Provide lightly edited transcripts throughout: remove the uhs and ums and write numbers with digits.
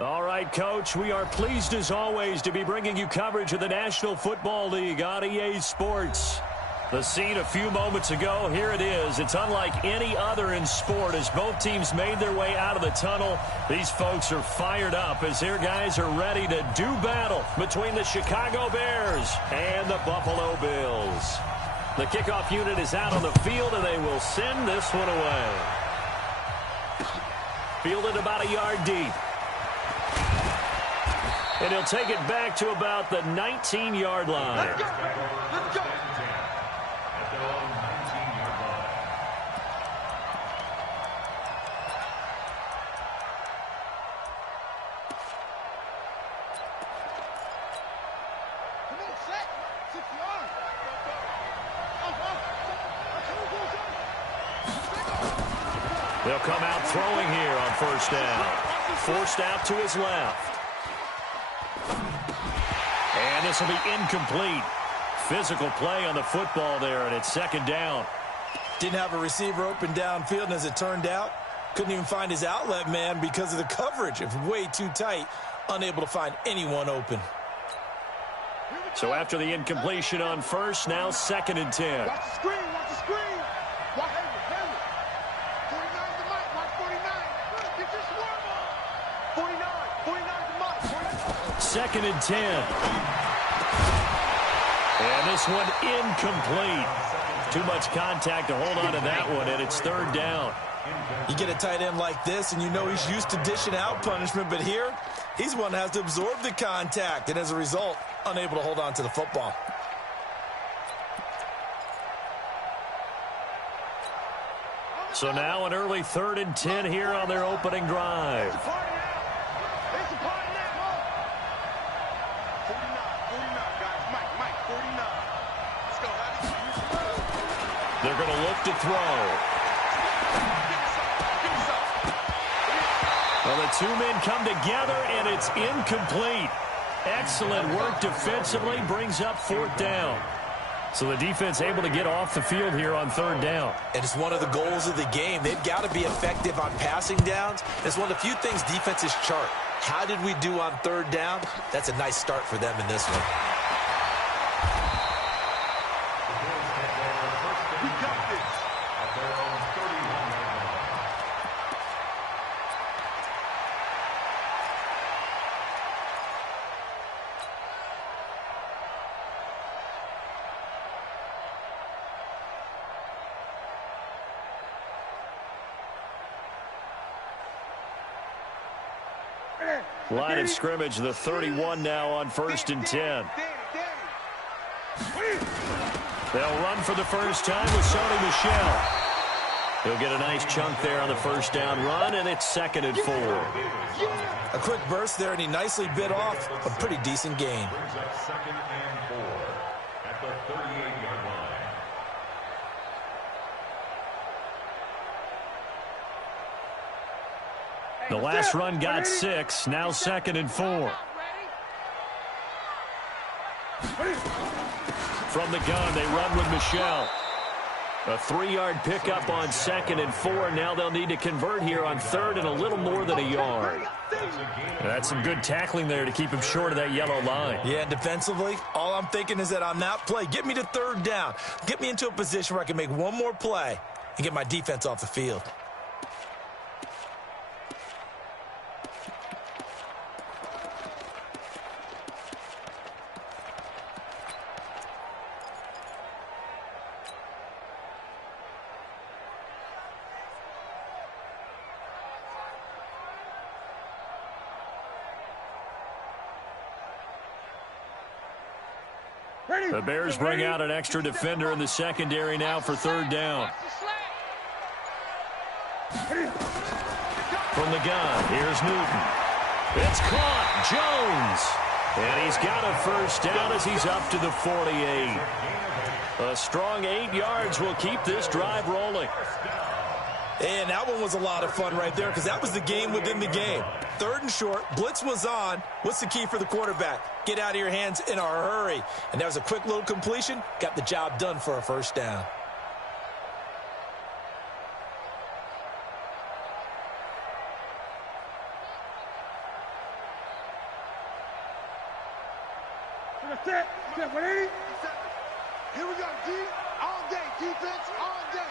All right, Coach, we are pleased as always to be bringing you coverage of the National Football League on EA Sports. The scene a few moments ago, here it is. It's unlike any other in sport as both teams made their way out of the tunnel. These folks are fired up as their guys are ready to do battle between the Chicago Bears and the Buffalo Bills. The kickoff unit is out on the field, and they will send this one away. Fielded about a yard deep. And he'll take it back to about the 19-yard line. Let's go. Let's go. They'll come out throwing here on first down. Forced out to his left. And this will be incomplete. Physical play on the football there, and it's second down. Didn't have a receiver open downfield, and as it turned out, couldn't even find his outlet man because of the coverage. It was way too tight, unable to find anyone open. So after the incompletion on first, now second and 10. Watch the screen, watch the screen. Watch it. 49 to Mike, watch 49. Get your swarm on. 49 to Mike. 49. Second and 10. And this one incomplete. Too much contact to hold on to that one, and it's third down. You get a tight end like this, and you know he's used to dishing out punishment, but here, he's one that has to absorb the contact, and as a result, unable to hold on to the football. So now an early third and 10 here on their opening drive. They're going to look to throw. Well, the two men come together, and it's incomplete. Excellent work defensively, brings up fourth down. So the defense able to get off the field here on third down. And it's one of the goals of the game. They've got to be effective on passing downs. It's one of the few things defenses chart. How did we do on third down? That's a nice start for them in this one. Line of scrimmage, the 31 now on first and 10. They'll run for the first time with Sony Michel. He'll get a nice chunk there on the first down run, and it's second and 4. A quick burst there, and he nicely bit off a pretty decent gain. Second and 4 at the 38-yard line. The last run got 6, now second and 4. From the gun, they run with Michel. A 3-yard pickup on second and 4. Now they'll need to convert here on third and a little more than a yard. That's some good tackling there to keep him short of that yellow line. Yeah, and defensively, all I'm thinking is that on that play, get me to third down. Get me into a position where I can make one more play and get my defense off the field. The Bears bring out an extra defender in the secondary now for third down. From the gun, here's Newton. It's caught, Jones. And he's got a first down as he's up to the 48. A strong 8 yards will keep this drive rolling. And that one was a lot of fun right there because that was the game within the game. Third and short, blitz was on. What's the key for the quarterback? Get out of your hands in a hurry. And that was a quick little completion. Got the job done for a first down. Set, 180. Here we go, D. All day, defense, all day.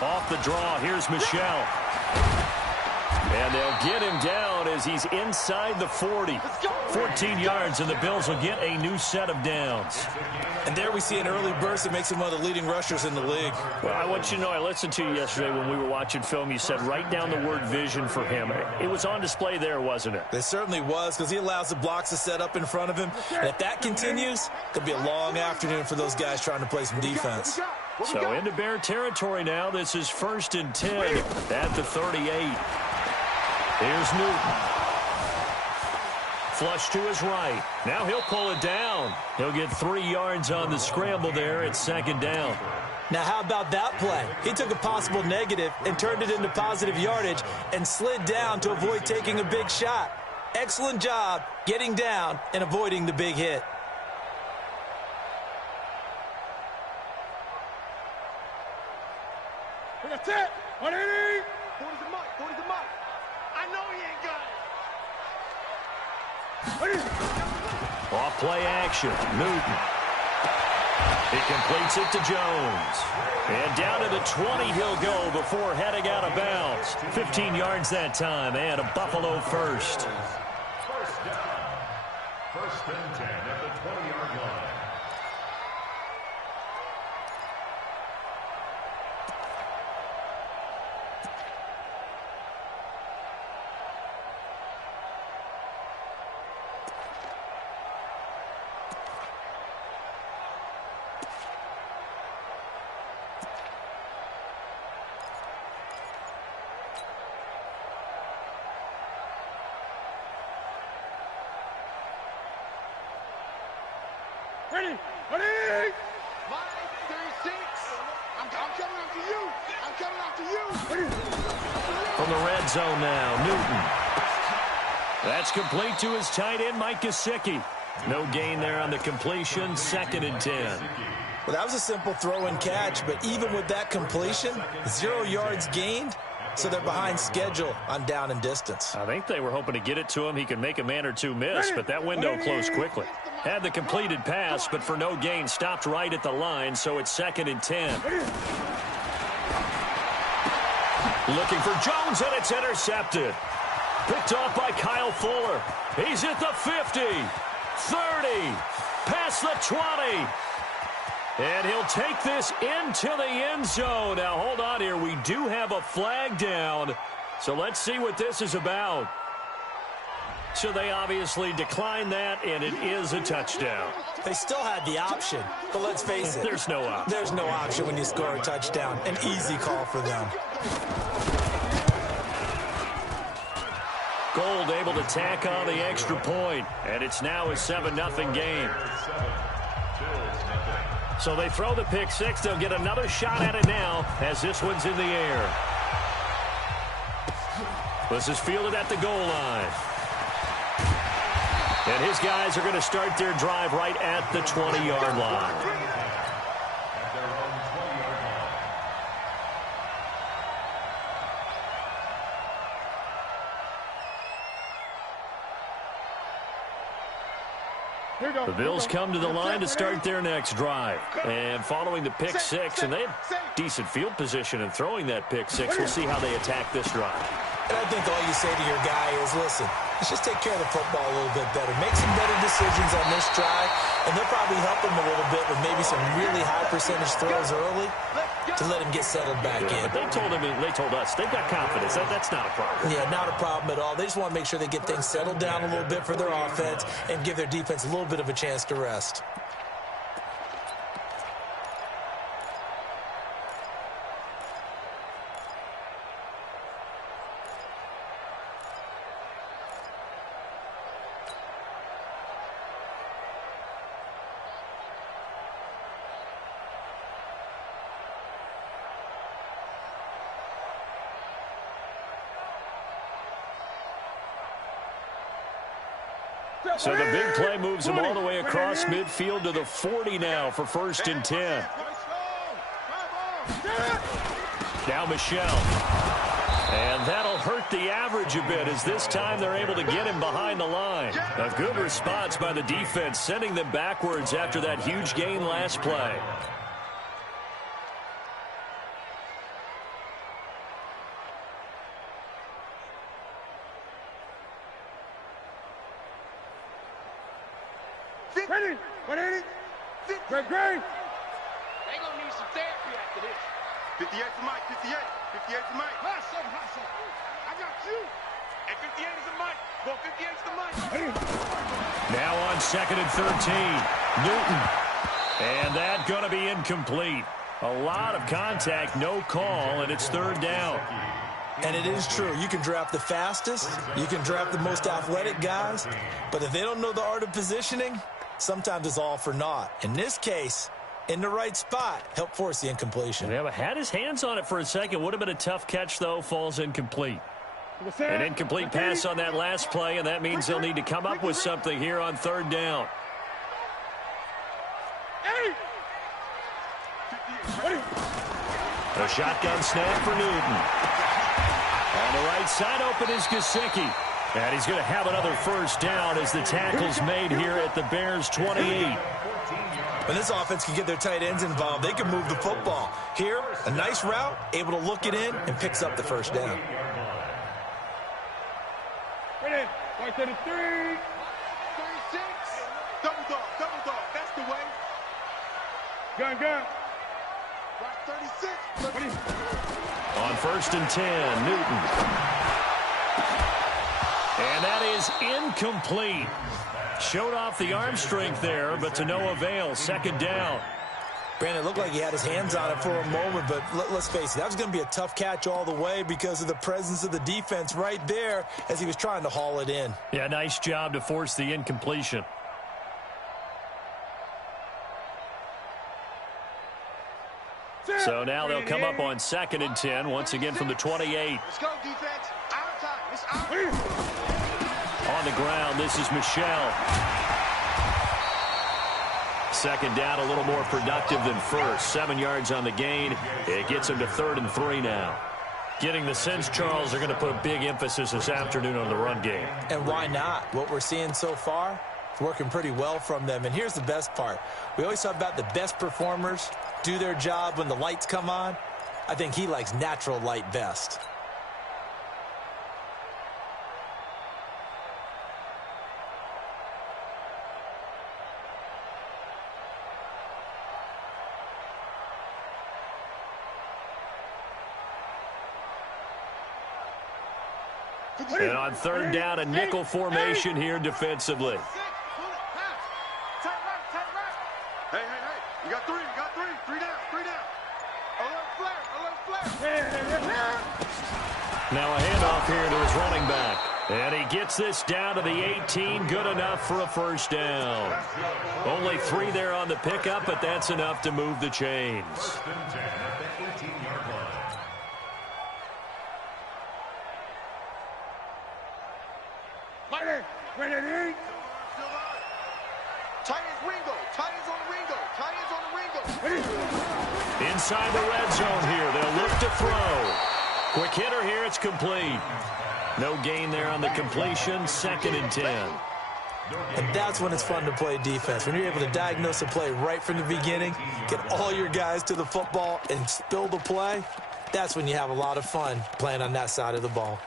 Off the draw, here's Michel. And they'll get him down as he's inside the 40. 14 yards, and the Bills will get a new set of downs. And there we see an early burst that makes him one of the leading rushers in the league. Well, I want you to know, I listened to you yesterday when we were watching film. You said write down the word vision for him. It was on display there, wasn't it? It certainly was, because he allows the blocks to set up in front of him. And if that continues, it could be a long afternoon for those guys trying to play some defense. So into Bear territory now. This is 1st and 10 at the 38. Here's Newton. Flush to his right. Now he'll pull it down. He'll get 3 yards on the scramble there at 2nd down. Now, how about that play? He took a possible negative and turned it into positive yardage and slid down to avoid taking a big shot. Excellent job getting down and avoiding the big hit. That's it. 180. 40's the mic. 40's the mic. I know he ain't got it. Off play action. Newton. He completes it to Jones. And down to the 20 he'll go before heading out of bounds. 15 yards that time and a Buffalo first. First down. 1st and 10 at the 20-yard line. Ready. Ready. Mike, 36. I'm coming after you. I'm coming after you. From the red zone now, Newton. That's complete to his tight end, Mike Gesicki. No gain there on the completion. 2nd and 10. Well, that was a simple throw and catch, but even with that completion, 0 yards gained, so they're behind schedule on down and distance. I think they were hoping to get it to him. He could make a man or two miss, but that window closed quickly. Had the completed pass, but for no gain, stopped right at the line, so it's 2nd and 10. Looking for Jones, and it's intercepted. Picked off by Kyle Fuller. He's at the 50, 30, past the 20. And he'll take this into the end zone. Now, hold on here. We do have a flag down, so let's see what this is about. So they obviously declined that, and it is a touchdown. They still had the option, but let's face it. There's no option. There's no option when you score a touchdown. An easy call for them. Gold able to tack on the extra point, and it's now a 7-0 game. So they throw the pick six. They'll get another shot at it now as this one's in the air. This is fielded at the goal line. And his guys are going to start their drive right at the 20-yard line. The Bills come to the line to start their next drive. And following the pick six, and they have decent field position in throwing that pick six. We'll see how they attack this drive. And I think all you say to your guy is, listen, let's just take care of the football a little bit better. Make some better decisions on this drive, and they'll probably help him a little bit with maybe some really high percentage throws early to let him get settled back in. But they told us they've got confidence. That's not a problem. Yeah, not a problem at all. They just want to make sure they get things settled down a little bit for their offense and give their defense a little bit of a chance to rest. So the big play moves him all the way across midfield to the 40 now for 1st and 10. Now Michel. And that'll hurt the average a bit as this time they're able to get him behind the line. A good response by the defense, sending them backwards after that huge gain last play. Ready? 180? Great. They gonna need some therapy after this. 58 to Mike, 58. 58 to Mike. Hot second. I got you. And 58 is the Mike. Well, 58 is the Mike. Now on 2nd and 13. Newton. And that gonna be incomplete. A lot of contact, no call, and it's 3rd down. And it is true. You can draft the fastest. You can draft the most athletic guys. But if they don't know the art of positioning, sometimes it's all for naught. In this case, in the right spot, help force the incompletion. Yeah, but had his hands on it for a second. Would have been a tough catch, though. Falls incomplete. An incomplete pass on that last play, and that means they'll need to come up with something here on 3rd down. A shotgun snap for Newton. On the right side, open is Gesicki. And he's going to have another 1st down as the tackle's made here at the Bears' 28. When this offense can get their tight ends involved, they can move the football. Here, a nice route, able to look it in, and picks up the 1st down. Ready? 33. 36. Double dog. That's the way. Gun. Right, 36. On 1st and 10, Newton. And that is incomplete. Showed off the arm strength there, but to no avail. 2nd down. Brandon, it looked like he had his hands on it for a moment, but let's face it, that was going to be a tough catch all the way because of the presence of the defense right there as he was trying to haul it in. Yeah, nice job to force the incompletion. So now they'll come up on 2nd and 10, once again from the 28. Let's go, defense. Out of time. It's out. On the ground, this is Michel. 2nd down, a little more productive than 1st. 7 yards on the gain. It gets him to 3rd and 3 now. Getting the sense, Charles, they're going to put a big emphasis this afternoon on the run game. And why not? What we're seeing so far, it's working pretty well from them. And here's the best part. We always talk about the best performers do their job when the lights come on. I think he likes natural light best. And on 3rd down, a nickel formation here defensively. Hey. You got 3. Three down. Alert flare. Now a handoff here to his running back. And he gets this down to the 18. Good enough for a 1st down. Only 3 there on the pickup, but that's enough to move the chains. 1st and 10 at the 18-yard line. Ready. Tight ends Ringo. Tight ends on the Ringo. Inside the red zone here. They'll look to throw. Quick hitter here. It's complete. No gain there on the completion. 2nd and 10. And that's when it's fun to play defense. When you're able to diagnose a play right from the beginning, get all your guys to the football and spill the play, that's when you have a lot of fun playing on that side of the ball.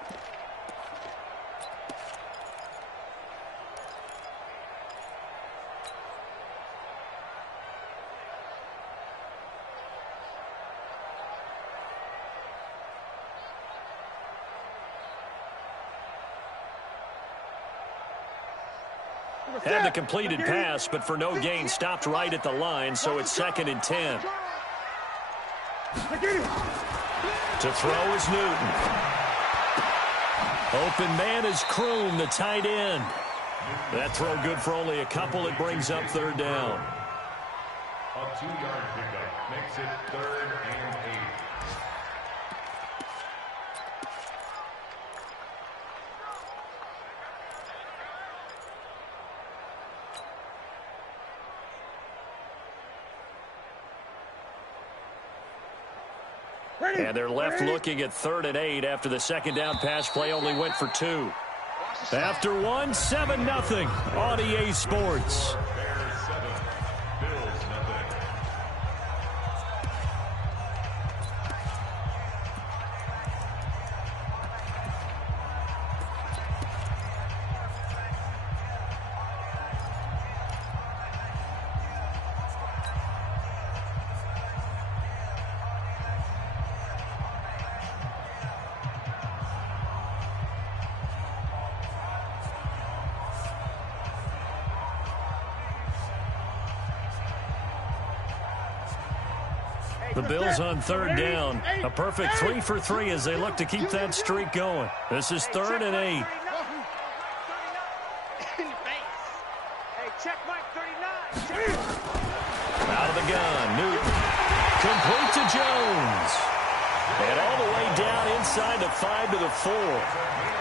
Had the completed pass, but for no gain, stopped right at the line, so it's 2nd and 10. To throw is Newton. Open man is Kroon, the tight end. That throw good for only a couple. It brings up 3rd down. A 2-yard pickup makes it 3rd and 8. And they're left looking at 3rd and 8 after the second down pass play only went for 2. After 1, 7-0 on EA Sports. The Bills on 3rd down. A perfect 3 for 3 as they look to keep that streak going. This is 3rd and 8. Out of the gun, Newton. Complete to Jones. And all the way down inside the 5 to the 4.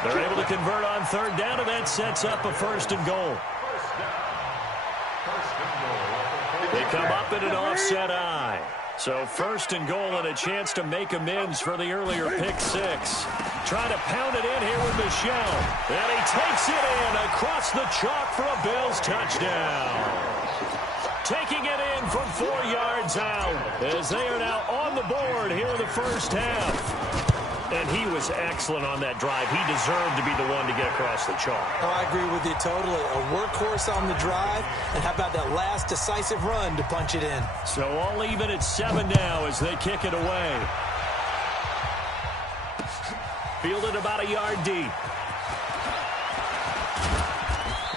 They're able to convert on 3rd down, and that sets up a 1st and goal. They come up in an offset eye. So 1st and goal and a chance to make amends for the earlier pick 6. Trying to pound it in here with Michelle. And he takes it in across the chalk for a Bills touchdown. Taking it in from 4 yards out as they are now on the board here in the first half. And he was excellent on that drive. He deserved to be the one to get across the chalk. Oh, I agree with you totally. A workhorse on the drive. And how about that last decisive run to punch it in? So all even at 7 now as they kick it away. Fielded about a yard deep.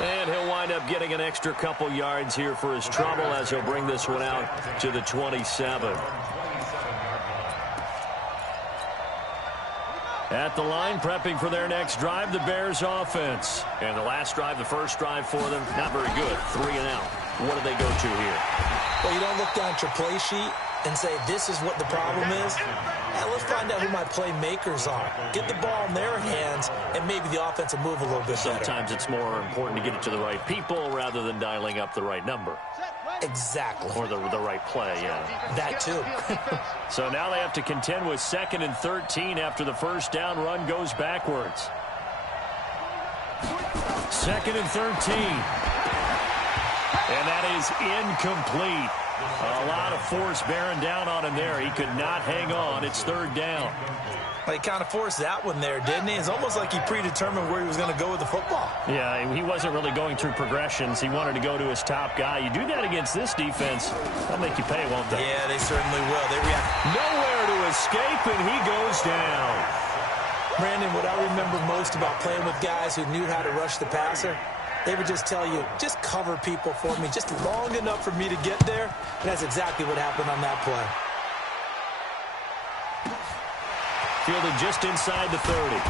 And he'll wind up getting an extra couple yards here for his trouble as he'll bring this one out to the 27. At the line, prepping for their next drive, the Bears offense. And the last drive, the first drive for them, not very good. 3 and out. What do they go to here? Well, you don't look down at your play sheet and say, this is what the problem is. Now, let's find out who my playmakers are. Get the ball in their hands, and maybe the offense will move a little bit better. Sometimes it's more important to get it to the right people rather than dialing up the right number. Exactly. Or the right play, yeah. That too. So now they have to contend with 2nd and 13 after the first down run goes backwards. 2nd and 13. And that is incomplete. A lot of force bearing down on him there. He could not hang on. It's 3rd down. Well, he kind of forced that one there, didn't he? It's almost like he predetermined where he was going to go with the football. Yeah, he wasn't really going through progressions. He wanted to go to his top guy. You do that against this defense, that'll make you pay, won't they? Yeah, they certainly will. They react. Nowhere to escape, and he goes down. Brandon, what I remember most about playing with guys who knew how to rush the passer, they would just tell you, just cover people for me, just long enough for me to get there. And that's exactly what happened on that play. Fielded just inside the 30.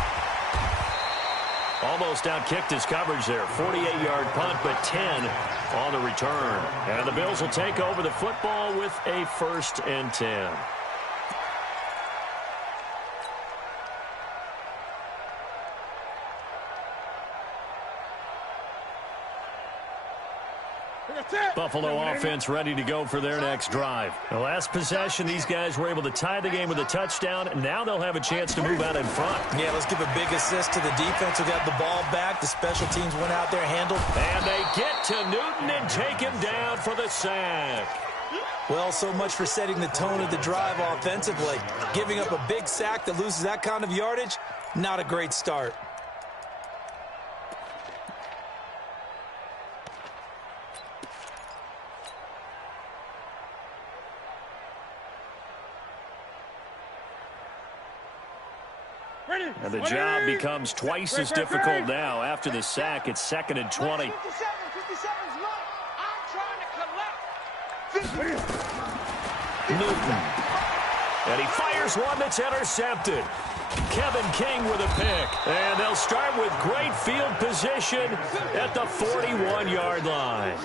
Almost outkicked his coverage there. 48-yard punt, but 10 on the return. And the Bills will take over the football with a 1st and 10. Buffalo offense ready to go for their next drive. The last possession, these guys were able to tie the game with a touchdown, and now they'll have a chance to move out in front. Yeah, let's give a big assist to the defense who got the ball back. The special teams went out there, handled. And they get to Newton and take him down for the sack. Well, so much for setting the tone of the drive offensively. Giving up a big sack that loses that kind of yardage, not a great start. And the job becomes twice as difficult now. After the sack, it's 2nd and 20. 57's right. I'm trying to collect. Newton. And he fires one that's intercepted. Kevin King with a pick. And they'll start with great field position at the 41-yard line.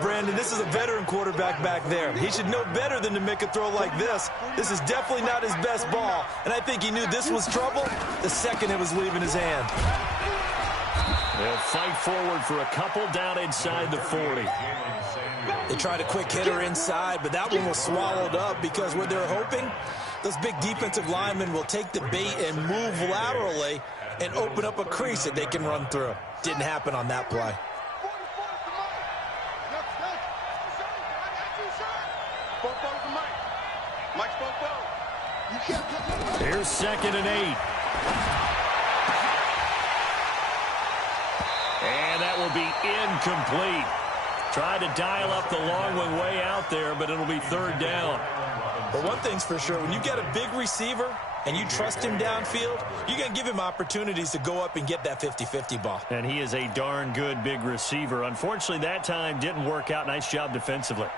Brandon, this is a veteran quarterback back there. He should know better than to make a throw like this. This is definitely not his best ball, and I think he knew this was trouble the second it was leaving his hand. They'll fight forward for a couple down inside the 40. They tried a quick hitter inside, but that one was swallowed up because what they're hoping, those big defensive linemen will take the bait and move laterally and open up a crease that they can run through. Didn't happen on that play. Here's 2nd and 8. And that will be incomplete. Tried to dial up the long one way out there, but it'll be 3rd down. But one thing's for sure, when you get a big receiver and you trust him downfield, you're going to give him opportunities to go up and get that 50-50 ball. And he is a darn good big receiver. Unfortunately, that time didn't work out. Nice job defensively.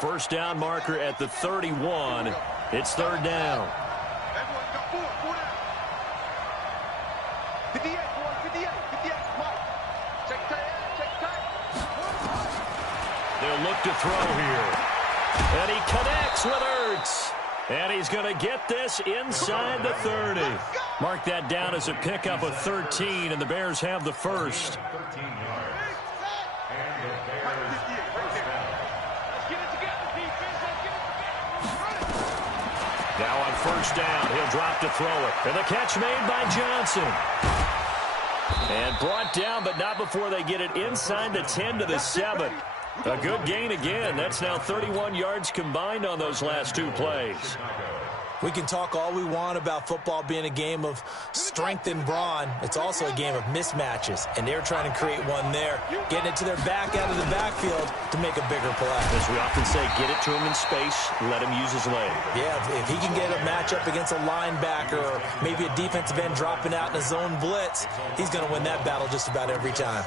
First down marker at the 31. It's 3rd down. They'll look to throw here. And he connects with Ertz. And he's going to get this inside the 30. Mark that down as a pickup of 13, and the Bears have the first. Now on first down, he'll drop to throw it. And the catch made by Johnson. And brought down, but not before they get it inside the 10 to the 7. A good gain again. That's now 31 yards combined on those last 2 plays. We can talk all we want about football being a game of strength and brawn. It's also a game of mismatches, and they're trying to create one there, getting it to their back out of the backfield to make a bigger play. As we often say, get it to him in space, let him use his leg. Yeah, if he can get a matchup against a linebacker or maybe a defensive end dropping out in a zone blitz, he's going to win that battle just about every time.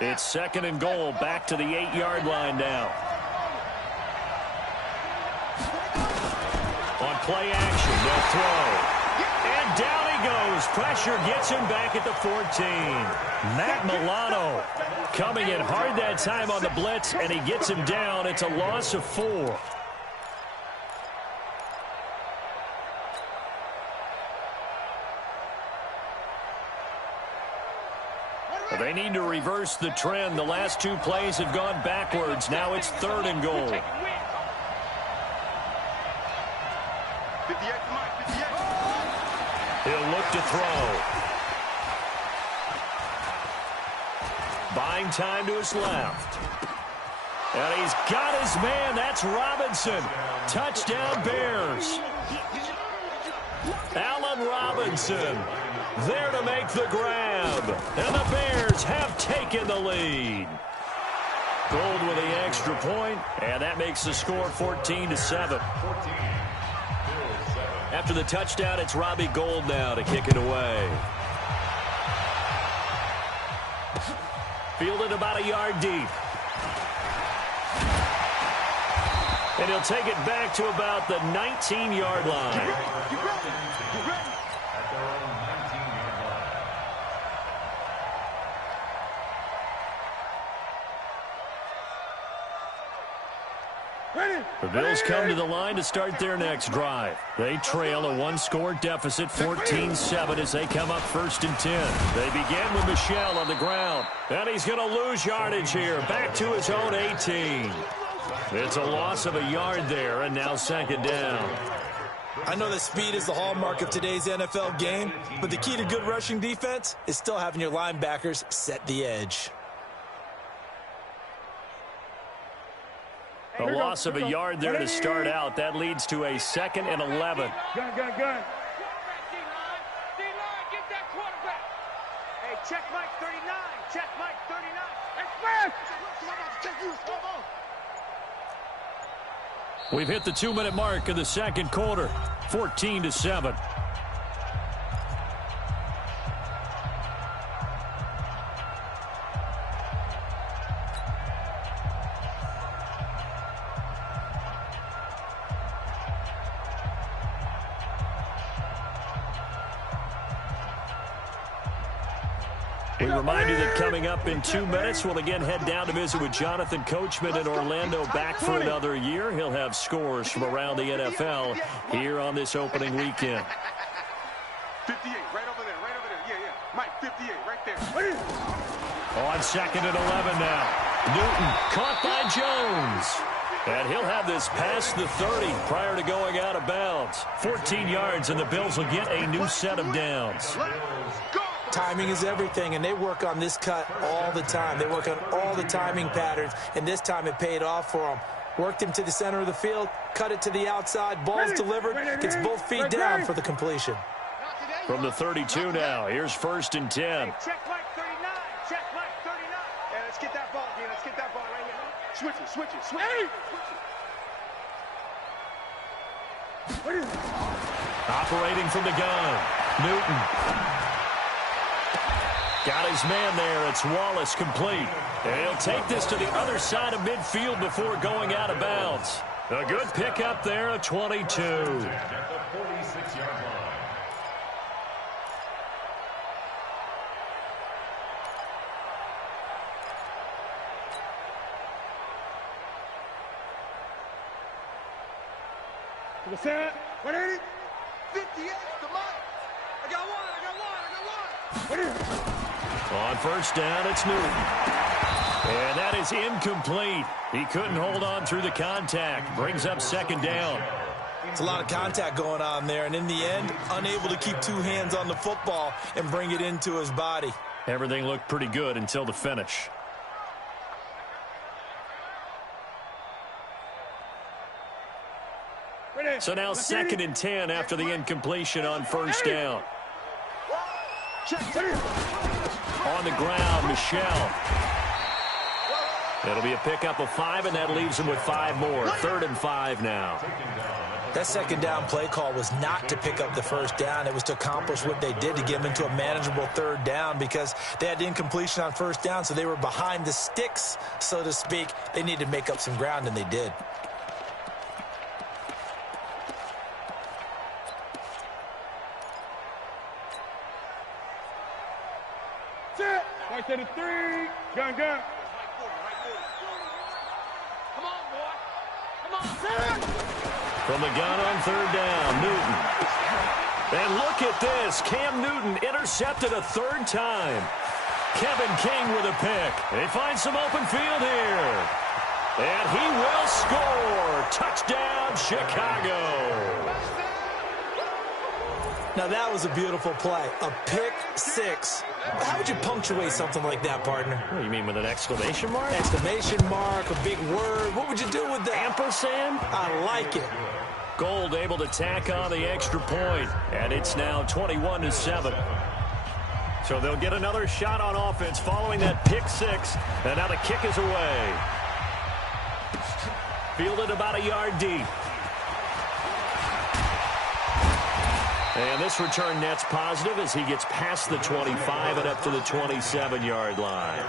It's 2nd and goal, back to the 8-yard line now. On play action, they'll throw. And down he goes. Pressure gets him back at the 14. Matt Milano coming in hard that time on the blitz, and he gets him down. It's a loss of 4. They need to reverse the trend. The last 2 plays have gone backwards. Now it's 3rd and goal. He'll look to throw. Buying time to his left. And he's got his man. That's Robinson. Touchdown Bears. Allen Robinson there to make the grab. And the Bears have taken the lead. Gold with the extra point, and that makes the score 14-7. After the touchdown, it's Robbie Gould now to kick it away. Fielded about a yard deep. And he'll take it back to about the 19-yard line. The Bills come to the line to start their next drive. They trail a 1-score deficit, 14-7, as they come up 1st and 10. They begin with Michel on the ground. And he's going to lose yardage here. Back to his own 18. It's a loss of a yard there, and now 2nd down. I know that speed is the hallmark of today's NFL game, but the key to good rushing defense is still having your linebackers set the edge. A loss of a yard there to start out. That leads to a 2nd and 11. Gun. D-line, get that quarterback. Hey, check Mike 39. Check Mike 39. Express! We've hit the 2-minute mark of the 2nd quarter. 14-7. We remind you that coming up in 2 minutes, we'll again head down to visit with Jonathan Coachman in Orlando, back for another year. He'll have scores from around the NFL here on this opening weekend. 58, right over there, right over there. Yeah, yeah. Mike, 58, right there. On 2nd and 11 now. Newton caught by Jones. And he'll have this past the 30 prior to going out of bounds. 14 yards, and the Bills will get a new set of downs. Timing is everything, and they work on this cut all the time. They work on all the timing patterns, and this time it paid off for them. Worked him to the center of the field, cut it to the outside, ball's delivered, gets both feet down for the completion. From the 32 now, here's 1st and 10. Hey, check Mike 39. Check Mike 39. Hey, let's get that ball again. Let's get that ball right here. Switch it, switch it, switch it. Operating from the gun. Newton. Got his man there. It's Wallace complete. And he'll take this to the other side of midfield before going out of bounds. A good pickup there of 22. At the 46-yard line. To the set. 180. 58. The Mike. I got one. I got one. I got one. On 1st down, it's Newton. And that is incomplete. He couldn't hold on through the contact. Brings up 2nd down. It's a lot of contact going on there, and in the end, unable to keep 2 hands on the football and bring it into his body. Everything looked pretty good until the finish. So now 2nd and 10 after the incompletion on 1st down. On the ground, Michelle. It'll be a pickup of 5, and that leaves him with 5 more. 3rd and 5 now. That 2nd down play call was not to pick up the 1st down. It was to accomplish what they did, to get them into a manageable 3rd down, because they had incompletion on 1st down, so they were behind the sticks, so to speak. They needed to make up some ground, and they did. Set. Right to the 3. Gun, gun. Come on, boy. Come on. Set. From the gun on 3rd down, Newton. And look at this. Cam Newton intercepted a 3rd time. Kevin King with a pick. They find some open field here. And he will score. Touchdown, Chicago. Now, that was a beautiful play. A pick 6. How would you punctuate something like that, partner? What do you mean, with an exclamation mark? Exclamation mark, a big word. What would you do with that? Ampersand? I like it. Gold able to tack on the extra point. And it's now 21-7. So they'll get another shot on offense following that pick 6. And now the kick is away. Fielded about a yard deep. And this return net's positive as he gets past the 25 and up to the 27-yard line.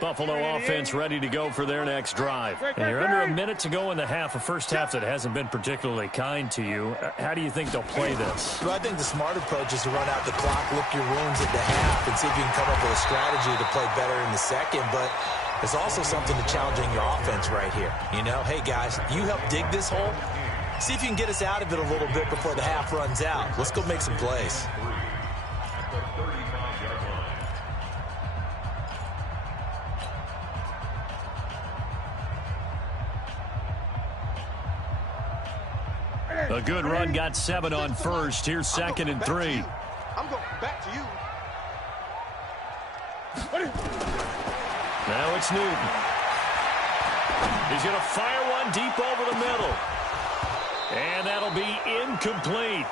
Buffalo offense ready to go for their next drive. And you're under a minute to go in the half, a first half that hasn't been particularly kind to you. How do you think they'll play this? Well, I think the smart approach is to run out the clock, lick your wounds at the half, and see if you can come up with a strategy to play better in the second. But there's also something to challenging your offense right here. You know, hey, guys, you help dig this hole. See if you can get us out of it a little bit before the half runs out. Let's go make some plays. A good run, got 7 on first. Here's 2nd and 3. I'm going back to you. Now it's Newton. He's going to fire one deep over the middle. And that'll be incomplete.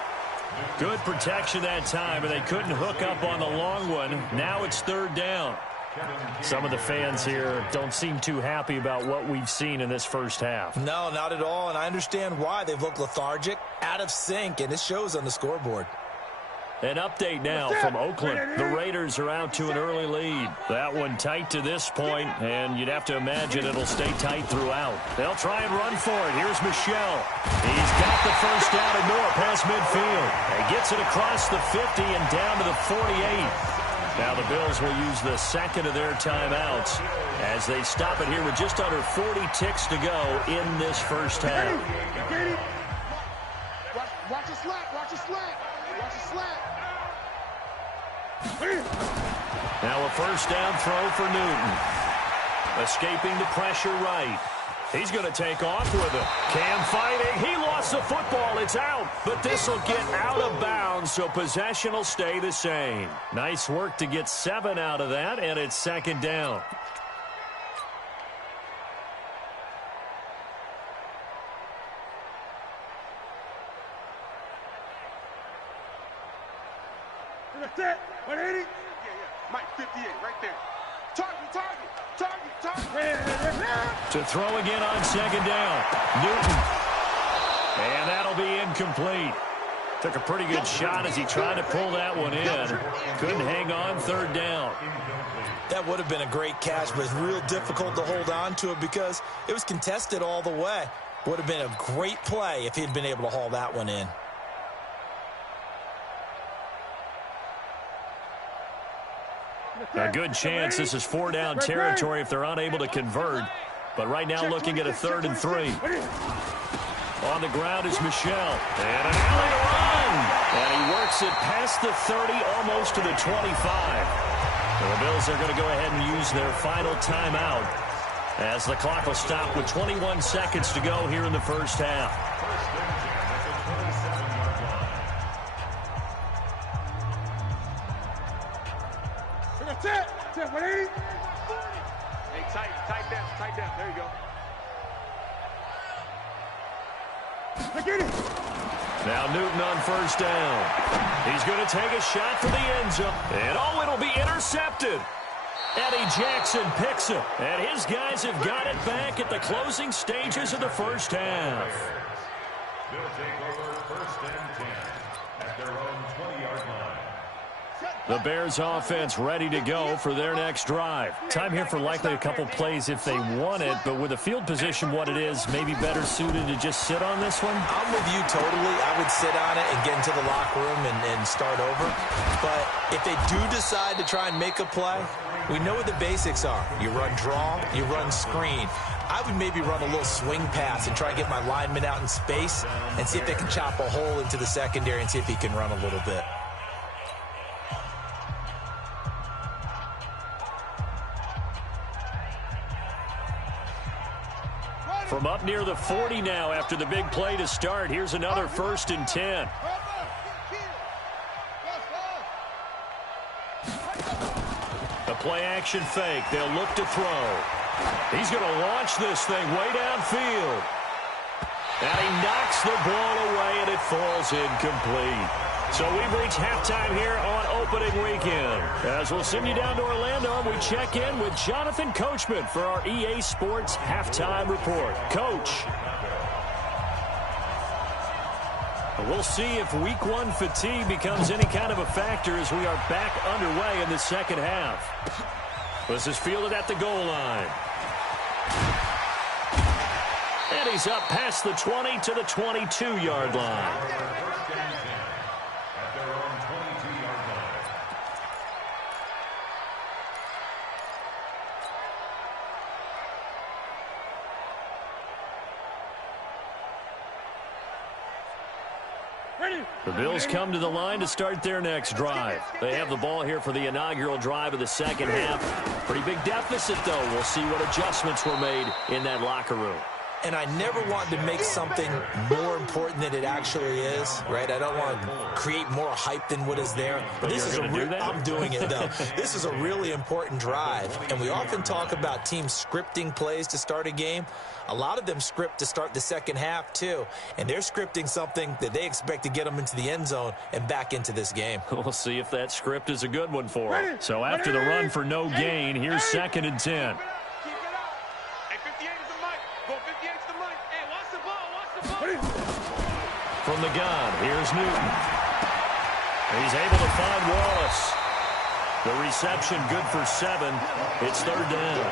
Good protection that time, and they couldn't hook up on the long one. Now it's 3rd down. Some of the fans here don't seem too happy about what we've seen in this first half. No, not at all, and I understand why. They've looked lethargic, out of sync, and it shows on the scoreboard. An update now from Oakland. The Raiders are out to an early lead. That one tight to this point, and you'd have to imagine it'll stay tight throughout. They'll try and run for it. Here's Michel. He's got the first down and more past midfield. He gets it across the 50 and down to the 48. Now the Bills will use the second of their timeouts as they stop it here with just under 40 ticks to go in this first half. Watch a slap, watch a slap, watch a slap. Now a first down throw for Newton. Escaping the pressure right. He's going to take off with it. Cam fighting. He lost the football. It's out. But this will get out of bounds, so possession will stay the same. Nice work to get 7 out of that, and it's second down. That's it. 180. Yeah. Mike, 58, right there. Target. To throw again on second down. Newton. And that'll be incomplete. Took a pretty good shot as he tried to pull that one in. Couldn't hang on, third down. That would have been a great catch, but it's real difficult to hold on to it because it was contested all the way. Would have been a great play if he'd been able to haul that one in. A good chance this is 4-down territory if they're unable to convert. But right now looking at a 3rd and 3. On the ground is Michel. And an alley run. And he works it past the 30, almost to the 25. And the Bills are going to go ahead and use their final timeout as the clock will stop with 21 seconds to go here in the first half. That's it. 180. Hey, tight down. There you go. Get it. Now Newton on first down. He's going to take a shot for the end zone. And it'll be intercepted. Eddie Jackson picks it. And his guys have got it back at the closing stages of the first half. They'll take over 1st and 10 at their own 20-yard line. The Bears offense ready to go for their next drive. Time here for likely a couple plays if they want it, but with the field position what it is, maybe better suited to just sit on this one? I'm with you totally. I would sit on it and get into the locker room and start over. But if they do decide to try and make a play, we know what the basics are. You run draw, you run screen. I would maybe run a little swing pass and try and get my lineman out in space and see if they can chop a hole into the secondary and see if he can run a little bit. From up near the 40 now after the big play to start. Here's another 1st and 10. A play action fake. They'll look to throw. He's going to launch this thing way downfield. And he knocks the ball away and it falls incomplete. So we've reached halftime here on opening weekend. As we'll send you down to Orlando, we check in with Jonathan Coachman for our EA Sports Halftime Report. Coach. We'll see if Week 1 fatigue becomes any kind of a factor as we are back underway in the second half. This is fielded at the goal line. And he's up past the 20 to the 22-yard line. The Bills come to the line to start their next drive. They have the ball here for the inaugural drive of the second half. Pretty big deficit, though. We'll see what adjustments were made in that locker room. and I never want to make something more important than it actually is, right? I don't want to create more hype than what is there. But this is I'm doing it, though. This is a really important drive, and we often talk about teams scripting plays to start a game. A lot of them script to start the second half, too, and they're scripting something that they expect to get them into the end zone and back into this game. We'll see if that script is a good one for them. So after the run for no gain, here's 2nd and 10. From the gun, here's Newton. He's able to find Wallace. The reception good for 7. It's 3rd down.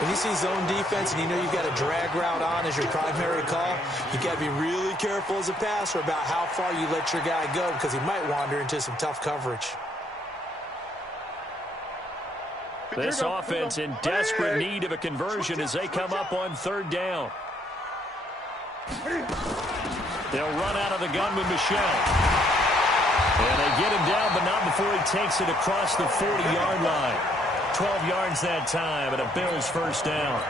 When you see zone defense and you know you've got a drag route on as your primary call, you got to be really careful as a passer about how far you let your guy go because he might wander into some tough coverage. This offense in desperate need of a conversion as they come up on 3rd down. They'll run out of the gun with Michel. And they get him down, but not before he takes it across the 40-yard line. 12 yards that time, and a Bills 1st down.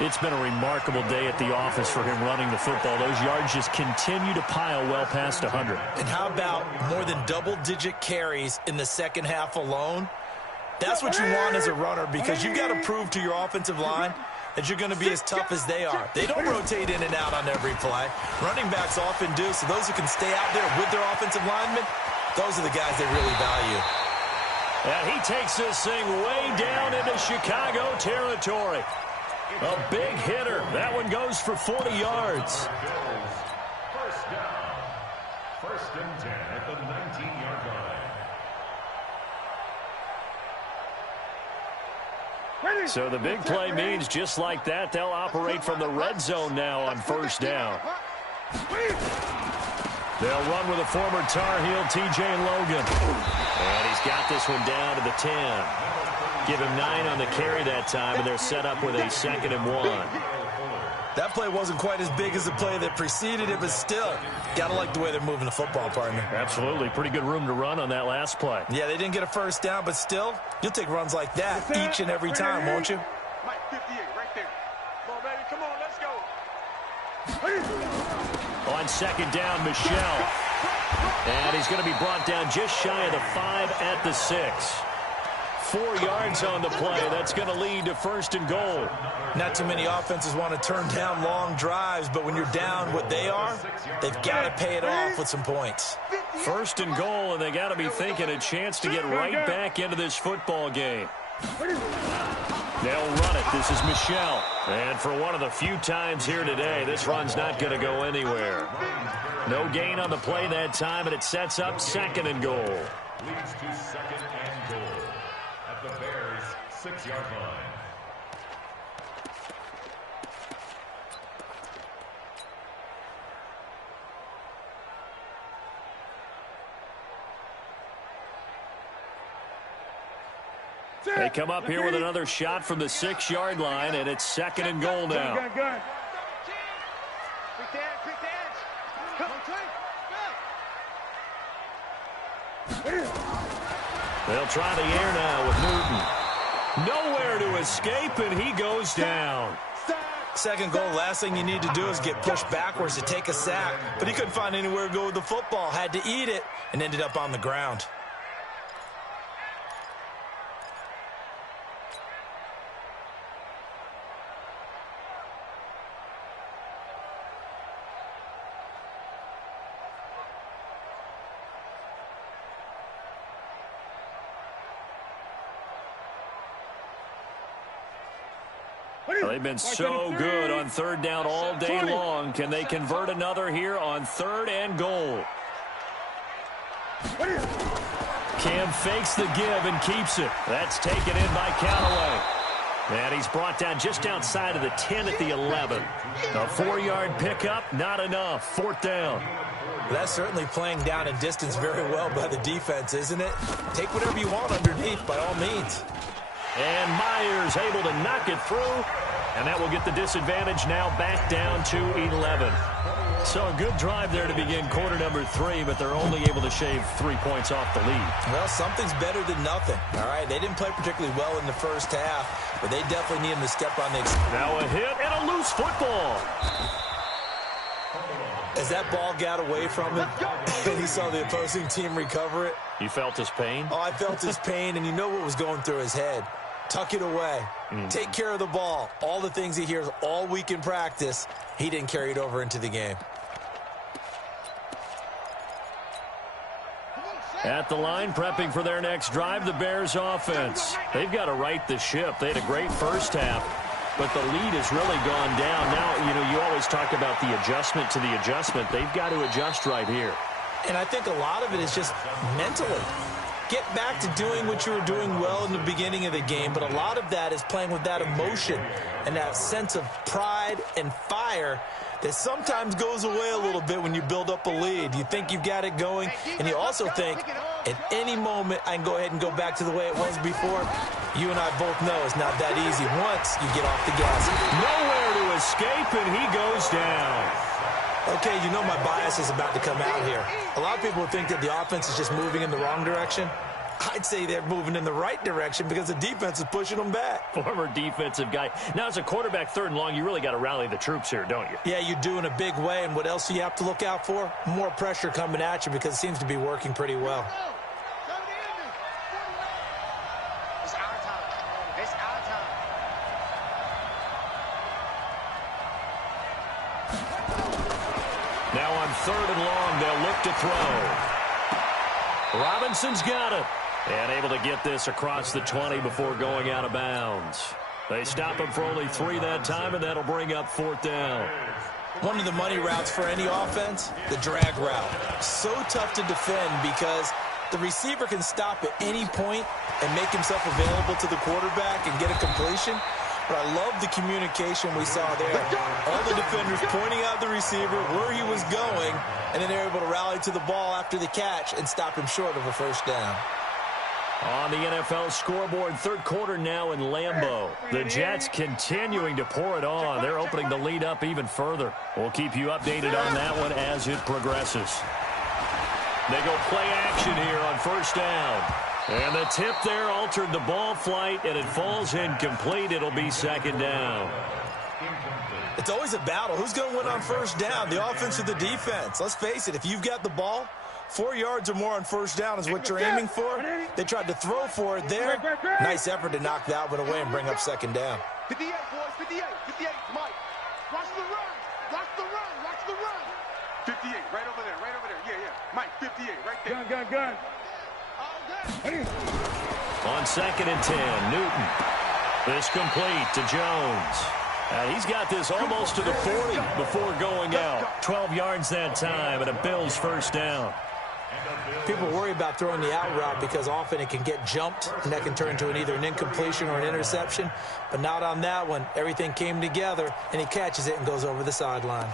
It's been a remarkable day at the office for him running the football. Those yards just continue to pile well past 100. And how about more than double-digit carries in the second half alone? That's what you want as a runner because you've got to prove to your offensive line that you're going to be as tough as they are. They don't rotate in and out on every play. Running backs often do, so those who can stay out there with their offensive linemen, those are the guys they really value. And he takes this thing way down into Chicago territory. A big hitter. That one goes for 40 yards. First down. 1st and 10 at the 19-yard line. So the big play means just like that, they'll operate from the red zone now on 1st down. They'll run with a former Tar Heel, T.J. Logan. And he's got this one down to the 10. Give him 9 on the carry that time, and they're set up with a 2nd and 1. That play wasn't quite as big as the play that preceded it, but still, got to like the way they're moving the football, partner. Absolutely. Pretty good room to run on that last play. Yeah, they didn't get a 1st down, but still, you'll take runs like that each and every time, won't you? Mike, 58, right there. Come on, baby. Come on, let's go. On 2nd down, Michel. And he's going to be brought down just shy of the 5 at the 6. 4 yards on the play. That's going to lead to 1st and goal. Not too many offenses want to turn down long drives, but when you're down what they are, they've got to pay it off with some points. 1st and goal, and they got to be thinking a chance to get right back into this football game. They'll run it. This is Michel. And for one of the few times here today, this run's not going to go anywhere. No gain on the play that time, and it sets up 2nd and goal. Leads to 2nd and goal at the Bears' 6-yard line. They come up here with another shot from the 6-yard line, and it's 2nd and goal now. They'll try the air now with Newton. Nowhere to escape, and he goes down. 2nd goal, last thing you need to do is get pushed backwards to take a sack. But he couldn't find anywhere to go with the football, had to eat it, and ended up on the ground. They've been so good on 3rd down all day long. Can they convert another here on 3rd and goal? Cam fakes the give and keeps it. That's taken in by Callaway. And he's brought down just outside of the 10 at the 11. A 4-yard pickup, not enough. 4th down. That's certainly playing down a distance very well by the defense, isn't it? Take whatever you want underneath by all means. And Myers able to knock it through. And that will get the disadvantage now back down to 11. So a good drive there to begin quarter number 3, but they're only able to shave 3 points off the lead. Well, something's better than nothing, all right? They didn't play particularly well in the first half, but they definitely need him to step on the... Now a hit and a loose football. As that ball got away from him, and he saw the opposing team recover it. You felt his pain? Oh, I felt his pain, and you know what was going through his head. Tuck it away. Take care of the ball. All the things he hears all week in practice, he didn't carry it over into the game. At the line, prepping for their next drive, the Bears offense. They've got to right the ship. They had a great first half, but the lead has really gone down. Now, you always talk about the adjustment to the adjustment. They've got to adjust right here. And I think a lot of it is just mentally. Get back to doing what you were doing well in the beginning of the game, but a lot of that is playing with that emotion and that sense of pride and fire that sometimes goes away a little bit when you build up a lead. You think you've got it going, and you also think at any moment I can go ahead and go back to the way it was before. You and I both know it's not that easy once you get off the gas. Nowhere to escape, and he goes down. Okay, you know my bias is about to come out here. A lot of people think that the offense is just moving in the wrong direction. I'd say they're moving in the right direction because the defense is pushing them back. Former defensive guy. Now, as a quarterback, 3rd and long, you really got to rally the troops here, don't you? Yeah, you do in a big way. And what else do you have to look out for? More pressure coming at you because it seems to be working pretty well. It's our time. It's our time. Now on 3rd and long, they'll look to throw. Robinson's got it. And able to get this across the 20 before going out of bounds. They stop him for only 3 that time, and that'll bring up 4th down. One of the money routes for any offense, the drag route. So tough to defend because the receiver can stop at any point and make himself available to the quarterback and get a completion. But I love the communication we saw there. All the defenders pointing out the receiver, where he was going, and then they're able to rally to the ball after the catch and stop him short of a 1st down. On the NFL scoreboard, 3rd quarter now in Lambeau. The Jets continuing to pour it on. They're opening the lead up even further. We'll keep you updated on that one as it progresses. They go play action here on 1st down. And the tip there altered the ball flight, and it falls incomplete. It'll be 2nd down. It's always a battle. Who's going to win on 1st down, the offense or the defense? Let's face it, if you've got the ball, 4 yards or more on 1st down is what you're aiming for. They tried to throw for it there. Nice effort to knock that one away and bring up 2nd down. 58, boys, 58, 58, Mike. Watch the run, watch the run, watch the run. 58, right over there, yeah. Mike, 58, right there. Gun. On 2nd and 10, Newton. This complete to Jones. And he's got this almost to the 40 before going out. 12 yards that time, and a Bills 1st down. People worry about throwing the out route because often it can get jumped, and that can turn into either an incompletion or an interception. But not on that one. Everything came together, and he catches it and goes over the sideline.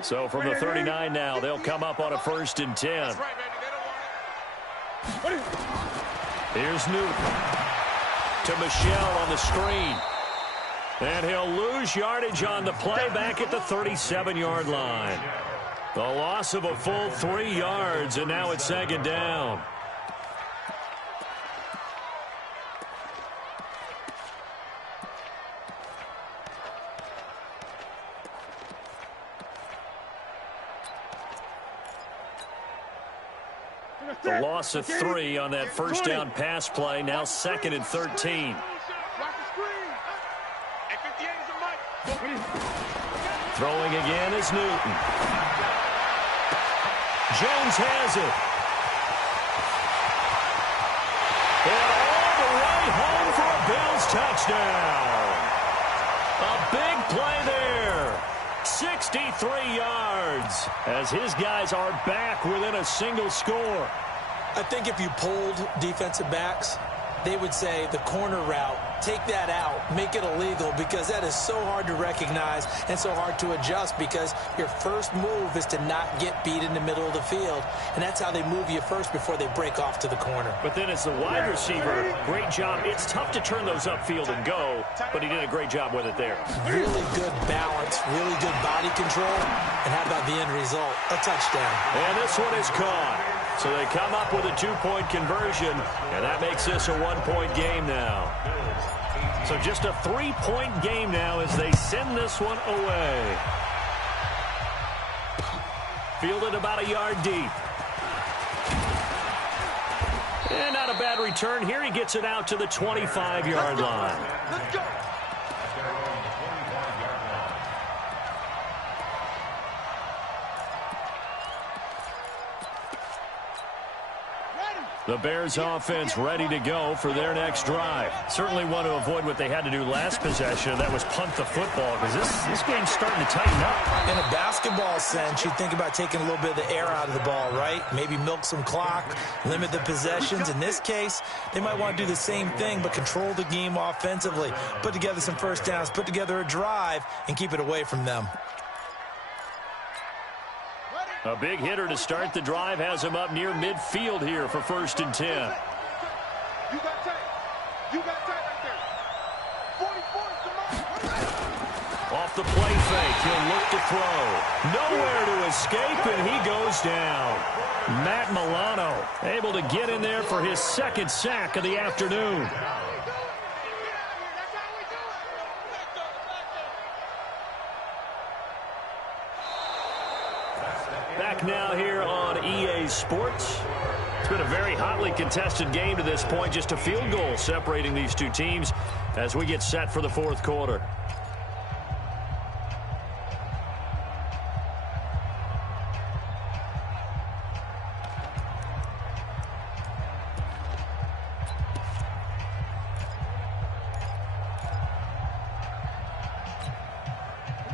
So from the 39 now, they'll come up on a 1st and 10. Here's Newton to Michelle on the screen. And he'll lose yardage on the play back at the 37-yard line. The loss of a full 3 yards, and now it's 2nd down. The loss of 3 on that 1st down pass play. Now 2nd and 13. Throwing again is Newton. Jones has it. And all the way home for a Bills touchdown. A big play there. 63 yards as his guys are back within a single score. I think if you polled defensive backs, they would say the corner route take that out, make it illegal, because that is so hard to recognize and so hard to adjust, because your first move is to not get beat in the middle of the field, and that's how they move you first before they break off to the corner. But then as the wide receiver, great job. It's tough to turn those upfield and go, but he did a great job with it there. Really good balance, really good body control, and how about the end result? A touchdown. And this one is caught. So they come up with a 2-point conversion, and that makes this a 1-point game now. So just a 3-point game now as they send this one away. Fielded about a yard deep. And not a bad return. Here he gets it out to the 25-yard line. Let's go. The Bears offense ready to go for their next drive. Certainly want to avoid what they had to do last possession. That was punt the football, because this game's starting to tighten up. In a basketball sense, you think about taking a little bit of the air out of the ball, right? Maybe milk some clock, limit the possessions. In this case, they might want to do the same thing, but control the game offensively. Put together some first downs, put together a drive, and keep it away from them. A big hitter to start the drive has him up near midfield here for 1st and 10. You got tight. You got tight right there. 44 is the mark. Off the play fake, he'll look to throw. Nowhere to escape, and he goes down. Matt Milano able to get in there for his 2nd sack of the afternoon. Back now here on EA Sports. It's been a very hotly contested game to this point. Just a field goal separating these two teams as we get set for the 4th quarter.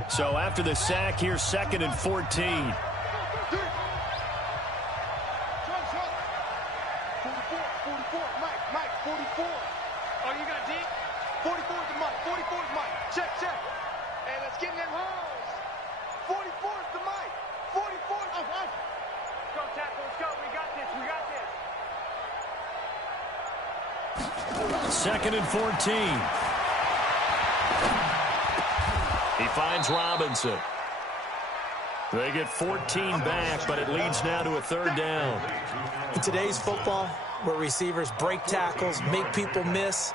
So after the sack, here's 2nd and 14. 44. Oh, you got deep? 44 is the mic. 44 is the mic. Check. And let's get in them holes. 44 is the mic. 44 is the mic. Go, tackle. Let's go. We got this. 2nd and 14. He finds Robinson. They get 14 back, but it leads now to a 3rd down. In today's football, where receivers break tackles, make people miss,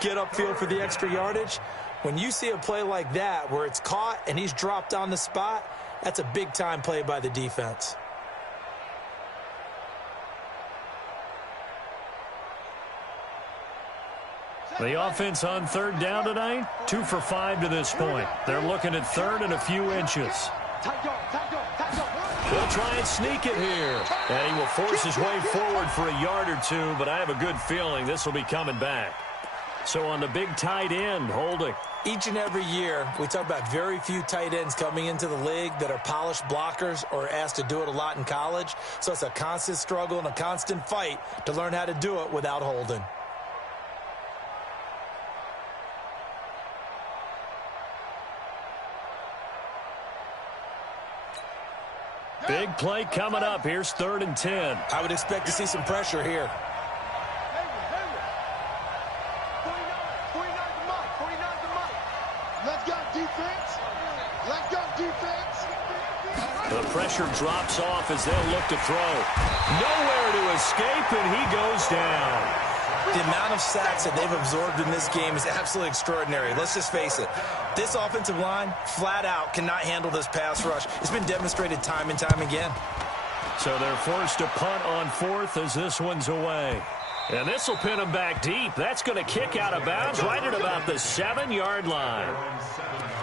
get upfield for the extra yardage, when you see a play like that where it's caught and he's dropped on the spot, that's a big-time play by the defense. The offense on 3rd down tonight, 2 for 5 to this point. They're looking at 3rd and a few inches. He'll try and sneak it here. And he will force his way forward for a yard or 2, but I have a good feeling this will be coming back. So on the big tight end, holding. Each and every year, we talk about very few tight ends coming into the league that are polished blockers or asked to do it a lot in college. So it's a constant struggle and a constant fight to learn how to do it without holding. Big play coming up. Here's 3rd and 10. I would expect to see some pressure here. 49 the mic. 49 the mic. Let's go, defense. Let's go, defense. The pressure drops off as they'll look to throw. Nowhere to escape, and he goes down. The amount of sacks that they've absorbed in this game is absolutely extraordinary. Let's just face it. This offensive line, flat out, cannot handle this pass rush. It's been demonstrated time and time again. So they're forced to punt on 4th as this one's away. And this will pin them back deep. That's going to kick out of bounds right at about the 7-yard line.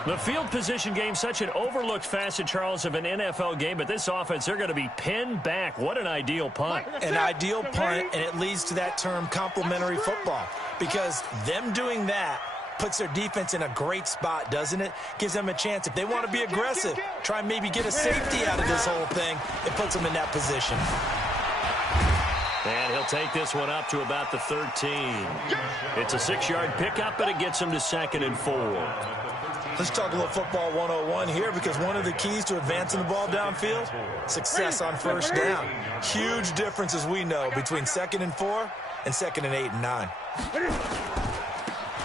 The field position game, such an overlooked facet, Charles, of an NFL game, but this offense, they're going to be pinned back. What an ideal punt. An ideal punt, and it leads to that term complementary football, because them doing that puts their defense in a great spot, doesn't it? Gives them a chance. If they want to be aggressive, try and maybe get a safety out of this whole thing, it puts them in that position. And he'll take this one up to about the 13. It's a 6-yard pickup, but it gets him to 2nd and 4. Let's talk a little football 101 here, because one of the keys to advancing the ball downfield, success on first down. Huge difference, as we know, between 2nd and 4 and 2nd and 8 and 9.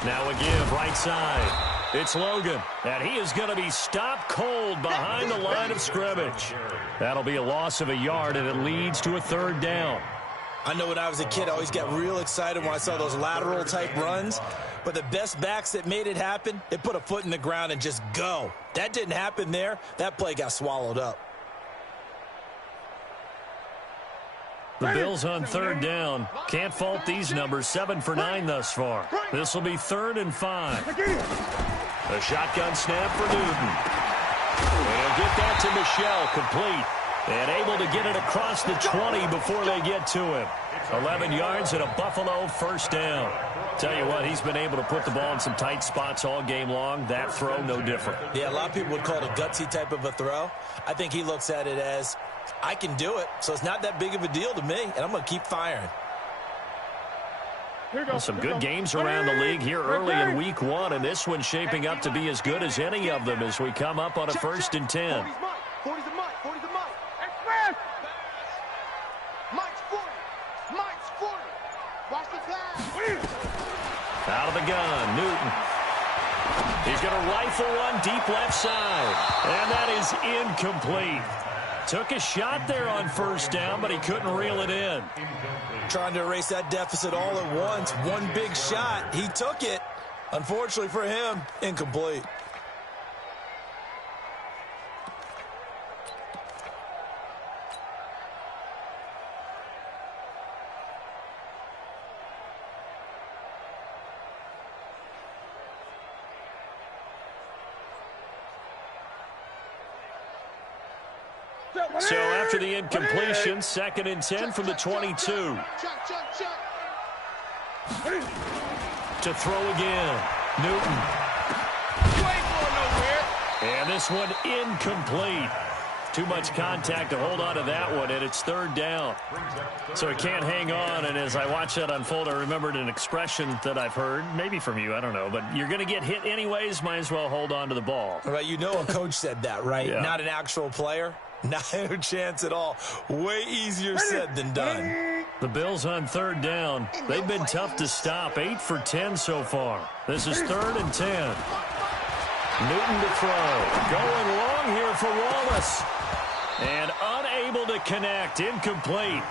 Now a give right side. It's Logan, and he is going to be stopped cold behind the line of scrimmage. That'll be a loss of a yard, and it leads to a 3rd down. I know when I was a kid, I always got real excited when I saw those lateral-type runs. But the best backs that made it happen, they put a foot in the ground and just go. That didn't happen there. That play got swallowed up. The Bills on 3rd down. Can't fault these numbers. 7 for 9 thus far. This will be 3rd and 5. A shotgun snap for Newton. And he'll get that to Michelle, complete. And able to get it across the 20 before they get to him. 11 yards and a Buffalo 1st down. Tell you what, he's been able to put the ball in some tight spots all game long. That throw, no different. Yeah, a lot of people would call it a gutsy type of a throw. I think he looks at it as, I can do it, so it's not that big of a deal to me, and I'm going to keep firing. Well, some good games around the league here early in week 1, and this one's shaping up to be as good as any of them as we come up on a 1st and 10. 40's a Mike. 40's a Mike. Mike's 40. Mike's 40. Watch the pass. Out of the gun, Newton. He's going to rifle one deep left side. And that is incomplete. Took a shot there on 1st down, but he couldn't reel it in. Trying to erase that deficit all at once. One big shot. He took it. Unfortunately for him, incomplete. So after the incompletion, 2nd and 10 from the 22. To throw again, Newton. And this one incomplete. Too much contact to hold on to that one, and it's 3rd down. So it can't hang on, and as I watch that unfold, I remembered an expression that I've heard, maybe from you, I don't know, but you're going to get hit anyways, might as well hold on to the ball. Right, you know a coach said that, right? Yeah. Not an actual player. No chance at all. Way easier said than done. The Bills on 3rd down. They've been tough to stop. 8 for 10 so far. This is 3rd and 10. Newton to throw. Going long here for Wallace. And unable to connect. Incomplete.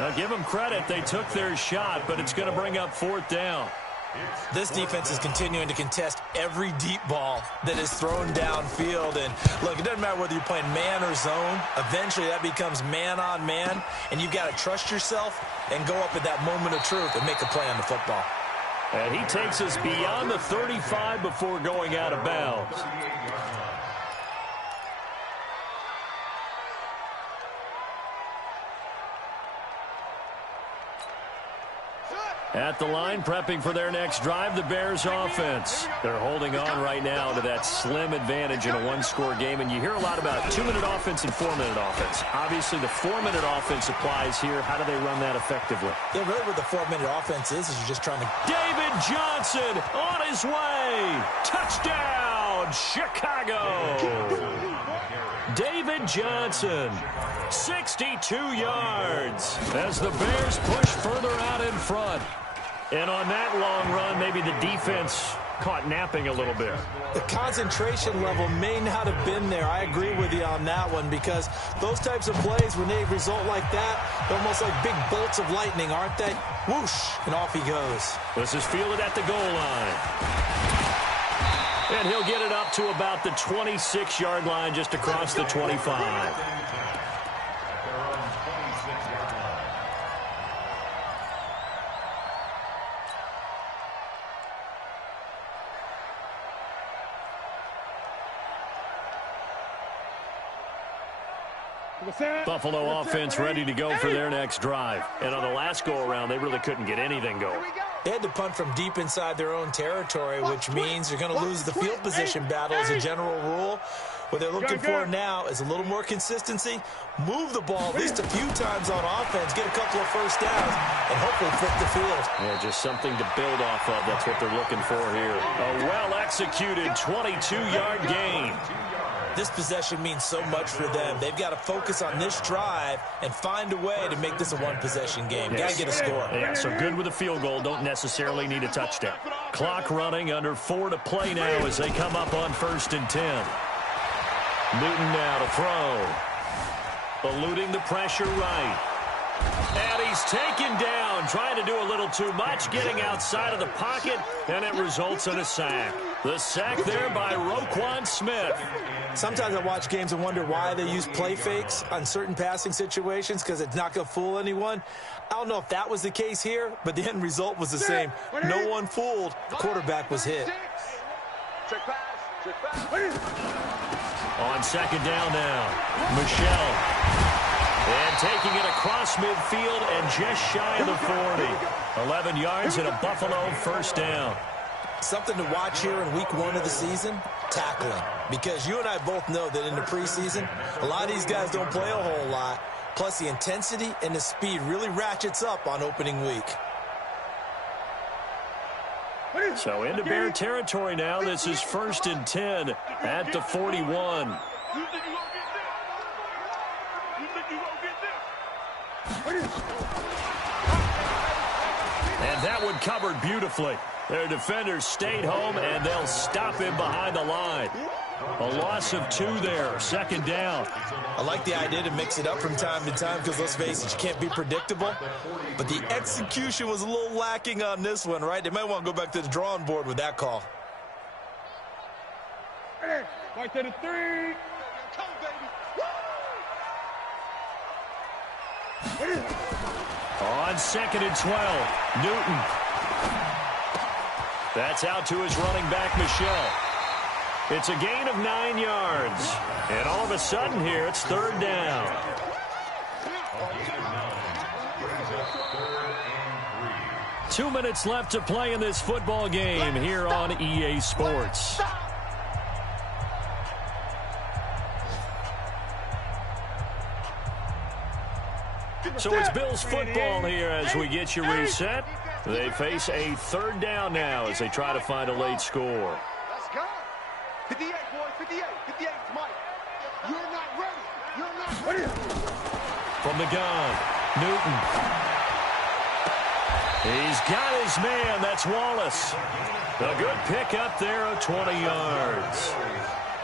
Now give them credit. They took their shot, but it's going to bring up 4th down. This defense is continuing to contest every deep ball that is thrown downfield. And, look, it doesn't matter whether you're playing man or zone. Eventually, that becomes man-on-man, and you've got to trust yourself and go up at that moment of truth and make a play on the football. And he takes us beyond the 35 before going out of bounds. At the line, prepping for their next drive, the Bears offense. They're holding on right now to that slim advantage in a one-score game, and you hear a lot about 2-minute offense and 4-minute offense. Obviously, the 4-minute offense applies here. How do they run that effectively? Yeah, really what the 4-minute offense is you're just trying to... David Johnson on his way. Touchdown, Chicago. David Johnson, 62 yards as the Bears push further out in front. And on that long run, maybe the defense caught napping a little bit. The concentration level may not have been there. I agree with you on that one, because those types of plays, when they result like that, they're almost like big bolts of lightning, aren't they? Whoosh, and off he goes. This is fielded at the goal line. And he'll get it up to about the 26-yard line, just across the 25. Buffalo offense ready to go for their next drive. And on the last go-around, they really couldn't get anything going. They had to punt from deep inside their own territory, which means you're going to lose the field position battle as a general rule. What they're looking for now is a little more consistency, move the ball at least a few times on offense, get a couple of first downs, and hopefully flip the field. Yeah, just something to build off of. That's what they're looking for here. A well-executed 22-yard gain. This possession means so much for them. They've got to focus on this drive and find a way to make this a one-possession game. Yes. Got to get a score. Yeah, so good with a field goal. Don't necessarily need a touchdown. Clock running, under 4 to play now as they come up on 1st and 10. Newton now to throw. Eluding the pressure right. And he's taken down, trying to do a little too much, getting outside of the pocket, and it results in a sack. The sack there by Roquan Smith. Sometimes I watch games and wonder why they use play fakes on certain passing situations, because it's not going to fool anyone. I don't know if that was the case here, but the end result was the same. No one fooled. The quarterback was hit. On 2nd down now, Michelle. And taking it across midfield and just shy of the 40. 11 yards and a Buffalo 1st down. Something to watch here in week 1 of the season, tackling. Because you and I both know that in the preseason, a lot of these guys don't play a whole lot. Plus, the intensity and the speed really ratchets up on opening week. So into Bear territory now. This is 1st and 10 at the 41. And that one covered beautifully. Their defenders stayed home, and they'll stop him behind the line. A loss of 2 there, 2nd down. I like the idea to mix it up from time to time because, let's face it, you can't be predictable. But the execution was a little lacking on this one, right? They might want to go back to the drawing board with that call. Right to the 3. Come, baby. On 2nd and 12, Newton. That's out to his running back, Michelle. It's a gain of 9 yards. And all of a sudden here, it's 3rd down. Two minutes left to play in this football game here on EA Sports. So it's Bills football here as we get you reset. They face a 3rd down now as they try to find a late score. Let's go. 58, boy, 58. 58, Mike. You're not ready. You're not ready. From the gun, Newton. He's got his man. That's Wallace. A good pickup there of 20 yards.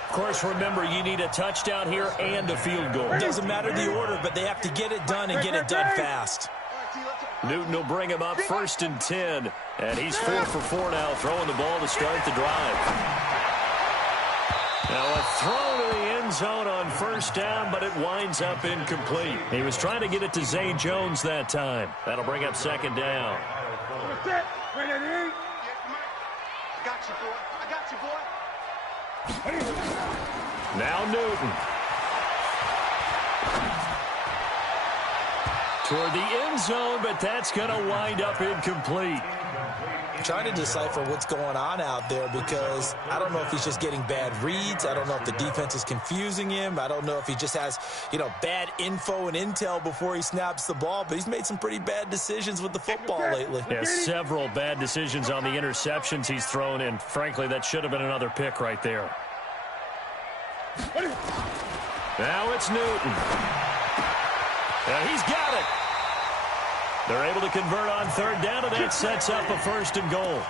Of course, remember, you need a touchdown here and a field goal. It doesn't matter the order, but they have to get it done and get it done fast. Newton will bring him up 1st and 10. And he's 4 for 4 now, throwing the ball to start the drive. Now a throw to the end zone on 1st down, but it winds up incomplete. He was trying to get it to Zay Jones that time. That'll bring up 2nd down. I got you, boy. I got you, boy. Now Newton. Toward the end zone, but that's going to wind up incomplete. I'm trying to decipher what's going on out there because I don't know if he's just getting bad reads. I don't know if the defense is confusing him. I don't know if he just has, bad info and intel before he snaps the ball. But he's made some pretty bad decisions with the football lately. Yeah, several bad decisions on the interceptions he's thrown, and frankly, that should have been another pick right there. Now it's Newton. And he's got it. They're able to convert on 3rd down, and that sets up a 1st and goal.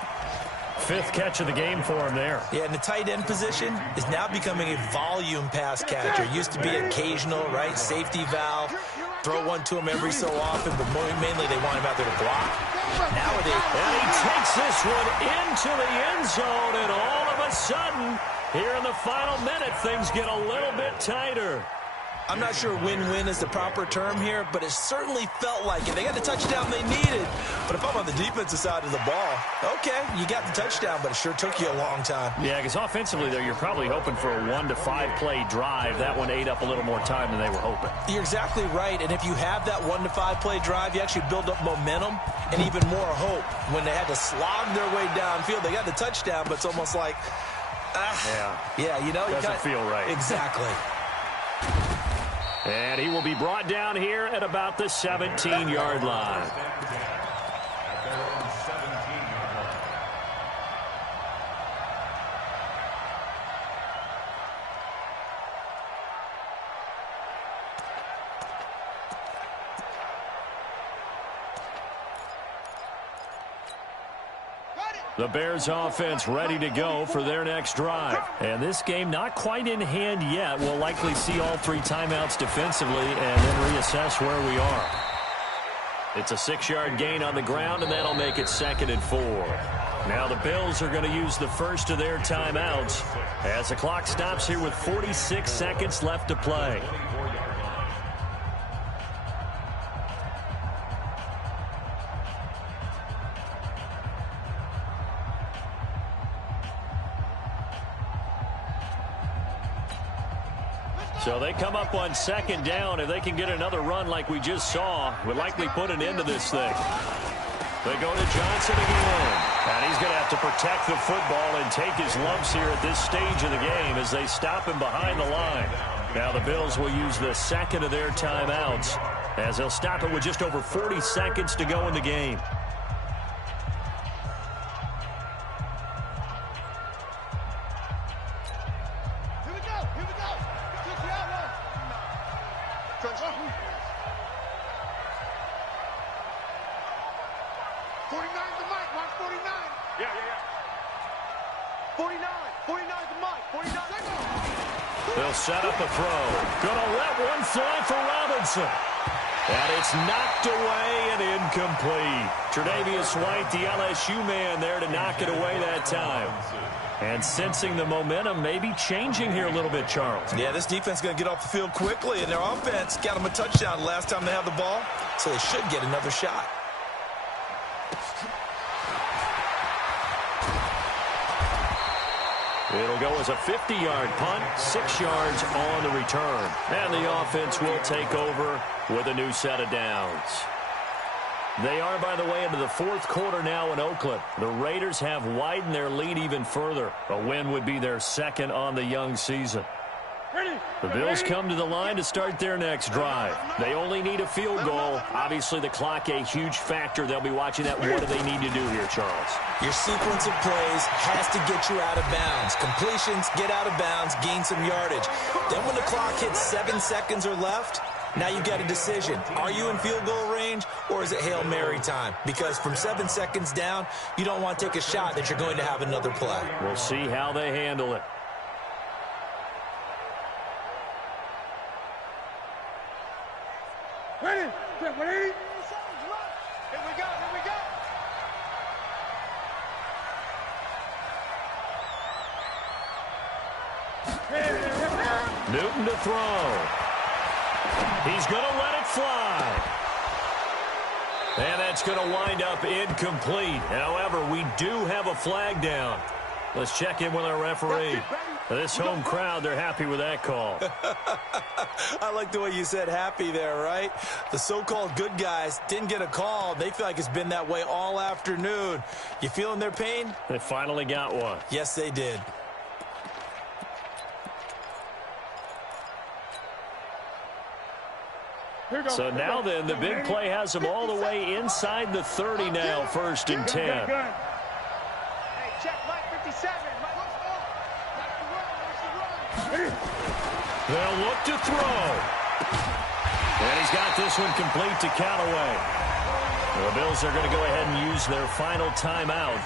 5th catch of the game for him there. Yeah, and the tight end position is now becoming a volume pass catcher. Used to be occasional, right? Safety valve. Throw one to him every so often, but mainly they want him out there to block. Nowadays. And he takes this one into the end zone, and all of a sudden, here in the final minute, things get a little bit tighter. I'm not sure win-win is the proper term here, but it certainly felt like it. They got the touchdown they needed. But if I'm on the defensive side of the ball, okay, you got the touchdown, but it sure took you a long time. Yeah, because offensively there, you're probably hoping for a 1 to 5 play drive. That one ate up a little more time than they were hoping. You're exactly right, and if you have that 1 to 5 play drive, you actually build up momentum and even more hope. When they had to slog their way downfield, they got the touchdown, but it's almost like Yeah, you know. Doesn't feel right. Exactly. And he will be brought down here at about the 17-yard line. The Bears offense ready to go for their next drive. And this game not quite in hand yet. We'll likely see all 3 timeouts defensively and then reassess where we are. It's a 6-yard gain on the ground, and that'll make it 2nd and 4. Now the Bills are going to use the first of their timeouts as the clock stops here with 46 seconds left to play. So they come up on 2nd down. If they can get another run like we just saw, would likely put an end to this thing. They go to Johnson again. And he's going to have to protect the football and take his lumps here at this stage of the game as they stop him behind the line. Now the Bills will use the 2nd of their timeouts as they'll stop it with just over 40 seconds to go in the game. They'll set up a throw. Gonna let one fly for Robinson. And it's knocked away and incomplete. Tre'Davious White, the LSU man, there to knock it away that time. And sensing the momentum maybe changing here a little bit, Charles. Yeah, this defense is going to get off the field quickly, and their offense got them a touchdown last time they had the ball, so they should get another shot. It'll go as a 50-yard punt, 6 yards on the return. And the offense will take over with a new set of downs. They are, by the way, into the 4th quarter now in Oakland. The Raiders have widened their lead even further. A win would be their 2nd on the young season. The Bills come to the line to start their next drive. They only need a field goal. Obviously, the clock a huge factor. They'll be watching that. What do they need to do here, Charles? Your sequence of plays has to get you out of bounds. Completions, get out of bounds, gain some yardage. Then when the clock hits 7 seconds or left, now you've got a decision. Are you in field goal range, or is it Hail Mary time? Because from 7 seconds down, you don't want to take a shot that you're going to have another play. We'll see how they handle it. Ready? Here we go, here we go. Newton to throw. He's going to let it fly. And that's going to wind up incomplete. However, we do have a flag down. Let's check in with our referee. This home crowd, they're happy with that call. I like the way you said happy there, right? The so-called good guys didn't get a call. They feel like it's been that way all afternoon. You feeling their pain? They finally got one. Yes, they did. So now then, the big play has them all the way inside the 30 now, 1st and 10. Hey, check Mike 57. They'll look to throw. And he's got this one complete to Callaway. The Bills are going to go ahead and use their final timeout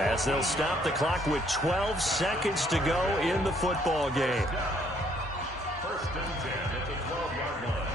as they'll stop the clock with 12 seconds to go in the football game. 1st and 10 at the 12-yard line.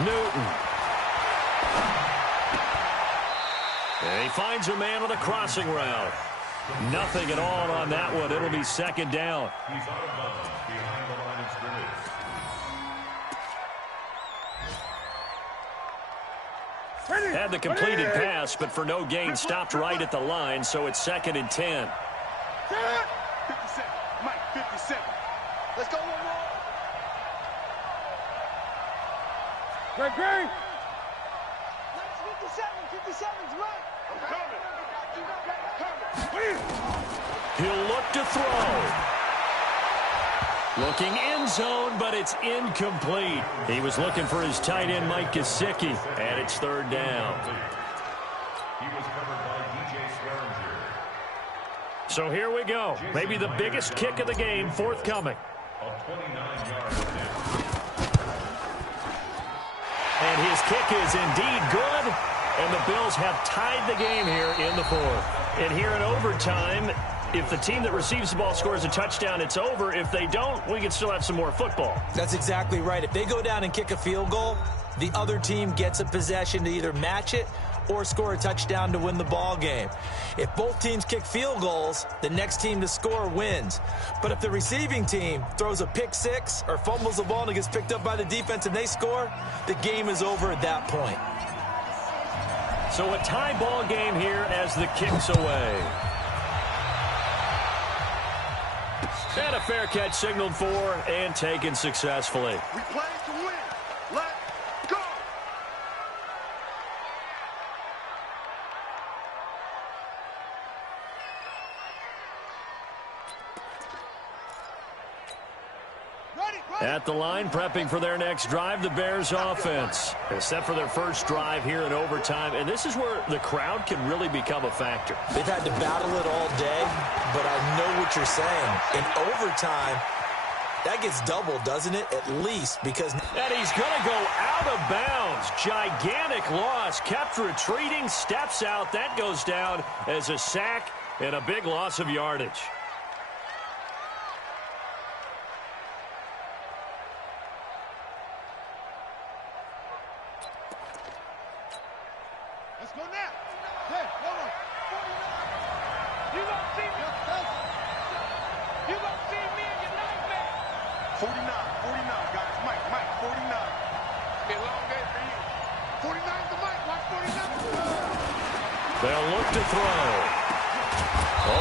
Newton. And he finds a man on the crossing route. Nothing at all on that one. It'll be second down. He's out of bounds behind the line of scrimmage. Had the completed pass, but for no gain, stopped right at the line, so it's 2nd and 10. 57. Mike, 57. Let's go one more. Great. 57's right. I'm coming. He'll look to throw. Looking end zone, but it's incomplete. He was looking for his tight end, Mike Gesicki, and it's 3rd down. He was covered by DJ Swearinger. So here we go. Maybe the biggest kick of the game forthcoming. A 29-yard attempt. And his kick is indeed good. And the Bills have tied the game here in the 4th. And here in overtime, if the team that receives the ball scores a touchdown, it's over. If they don't, we can still have some more football. That's exactly right. If they go down and kick a field goal, the other team gets a possession to either match it or score a touchdown to win the ball game. If both teams kick field goals, the next team to score wins. But if the receiving team throws a pick six or fumbles the ball and it gets picked up by the defense and they score, the game is over at that point. So a tie ball game here as the kick's away. And a fair catch signaled for and taken successfully. We play to win. Let's go. At the line, prepping for their next drive, the Bears offense. They're set for their first drive here in overtime, and this is where the crowd can really become a factor. They've had to battle it all day, but I know what you're saying. In overtime, that gets doubled, doesn't it? At least, because... And he's going to go out of bounds. Gigantic loss. Kept retreating, steps out. That goes down as a sack and a big loss of yardage. Let's go now. Hey, hold on. You gonna see me? You gonna see me in your nightmare? 49, guys. Mike, 49. Be a long day for you. 49's the Mike. Watch 49. They'll look to throw.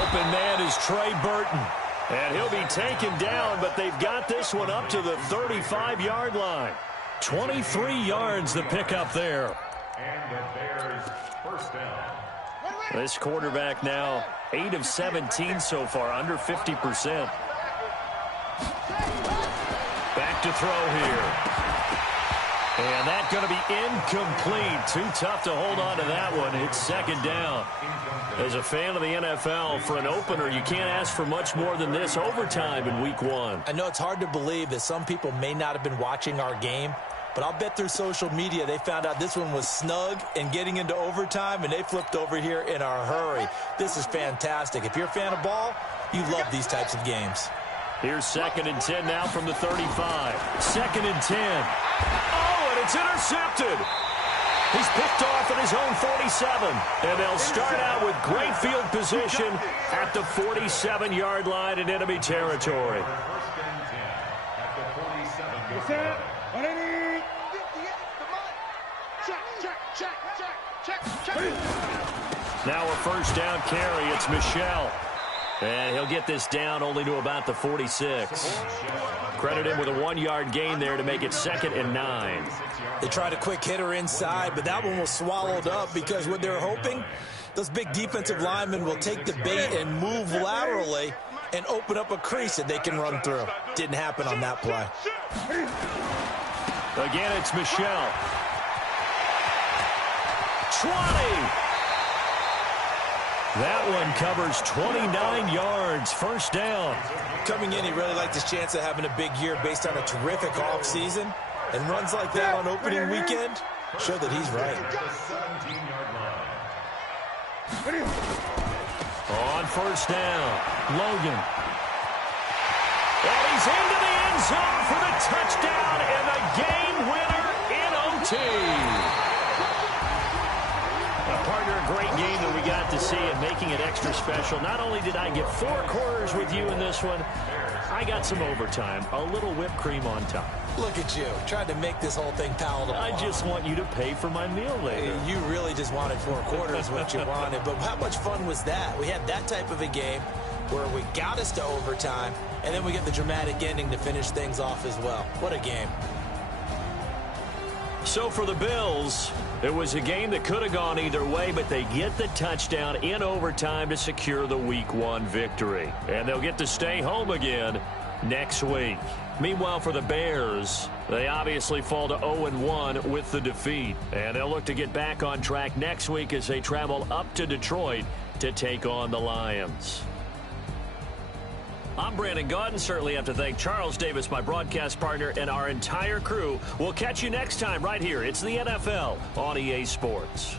Open man is Trey Burton. And he'll be taken down, but they've got this one up to the 35-yard line. 23 yards the pickup there. And the Bears first down. This quarterback now 8 of 17 so far, under 50%. Back to throw here. And that's going to be incomplete. Too tough to hold on to that one. It's 2nd down. As a fan of the NFL, for an opener, you can't ask for much more than this overtime in week 1. I know it's hard to believe that some people may not have been watching our game, but I'll bet through social media they found out this one was snug and getting into overtime, and they flipped over here in a hurry. This is fantastic. If you're a fan of ball, you love these types of games. Here's 2nd and 10 now from the 35. 2nd and 10. Oh, and it's intercepted. He's picked off at his own 47. And they'll start out with great field position at the 47-yard line in enemy territory. First and 10 at the 47-yard line. Now a first down carry. It's Michel. And he'll get this down only to about the 46. Credit him with a 1-yard gain there to make it 2nd and 9. They tried a quick hitter inside, but that one was swallowed up because what they're hoping, those big defensive linemen will take the bait and move laterally and open up a crease that they can run through. Didn't happen on that play. Again, it's Michel. 20. That one covers 29 yards. First down. Coming in, he really liked his chance of having a big year based on a terrific offseason. And runs like that on opening weekend show that he's right. On first down, Logan. And he's into the end zone for the touchdown and the game winner in OT. Partner, a great game that we got to see, and making it extra special. Not only did I get 4 quarters with you in this one, I got some overtime, a little whipped cream on top. Look at you, trying to make this whole thing palatable. I just want you to pay for my meal later. You really just wanted 4 quarters what you wanted. But how much fun was that? We had that type of a game where we got us to overtime, and then we get the dramatic ending to finish things off as well. What a game. So for the Bills, it was a game that could have gone either way, but they get the touchdown in overtime to secure the Week 1 victory. And they'll get to stay home again next week. Meanwhile, for the Bears, they obviously fall to 0-1 with the defeat. And they'll look to get back on track next week as they travel up to Detroit to take on the Lions. I'm Brandon Gaudin. Certainly have to thank Charles Davis, my broadcast partner, and our entire crew. We'll catch you next time right here. It's the NFL on EA Sports.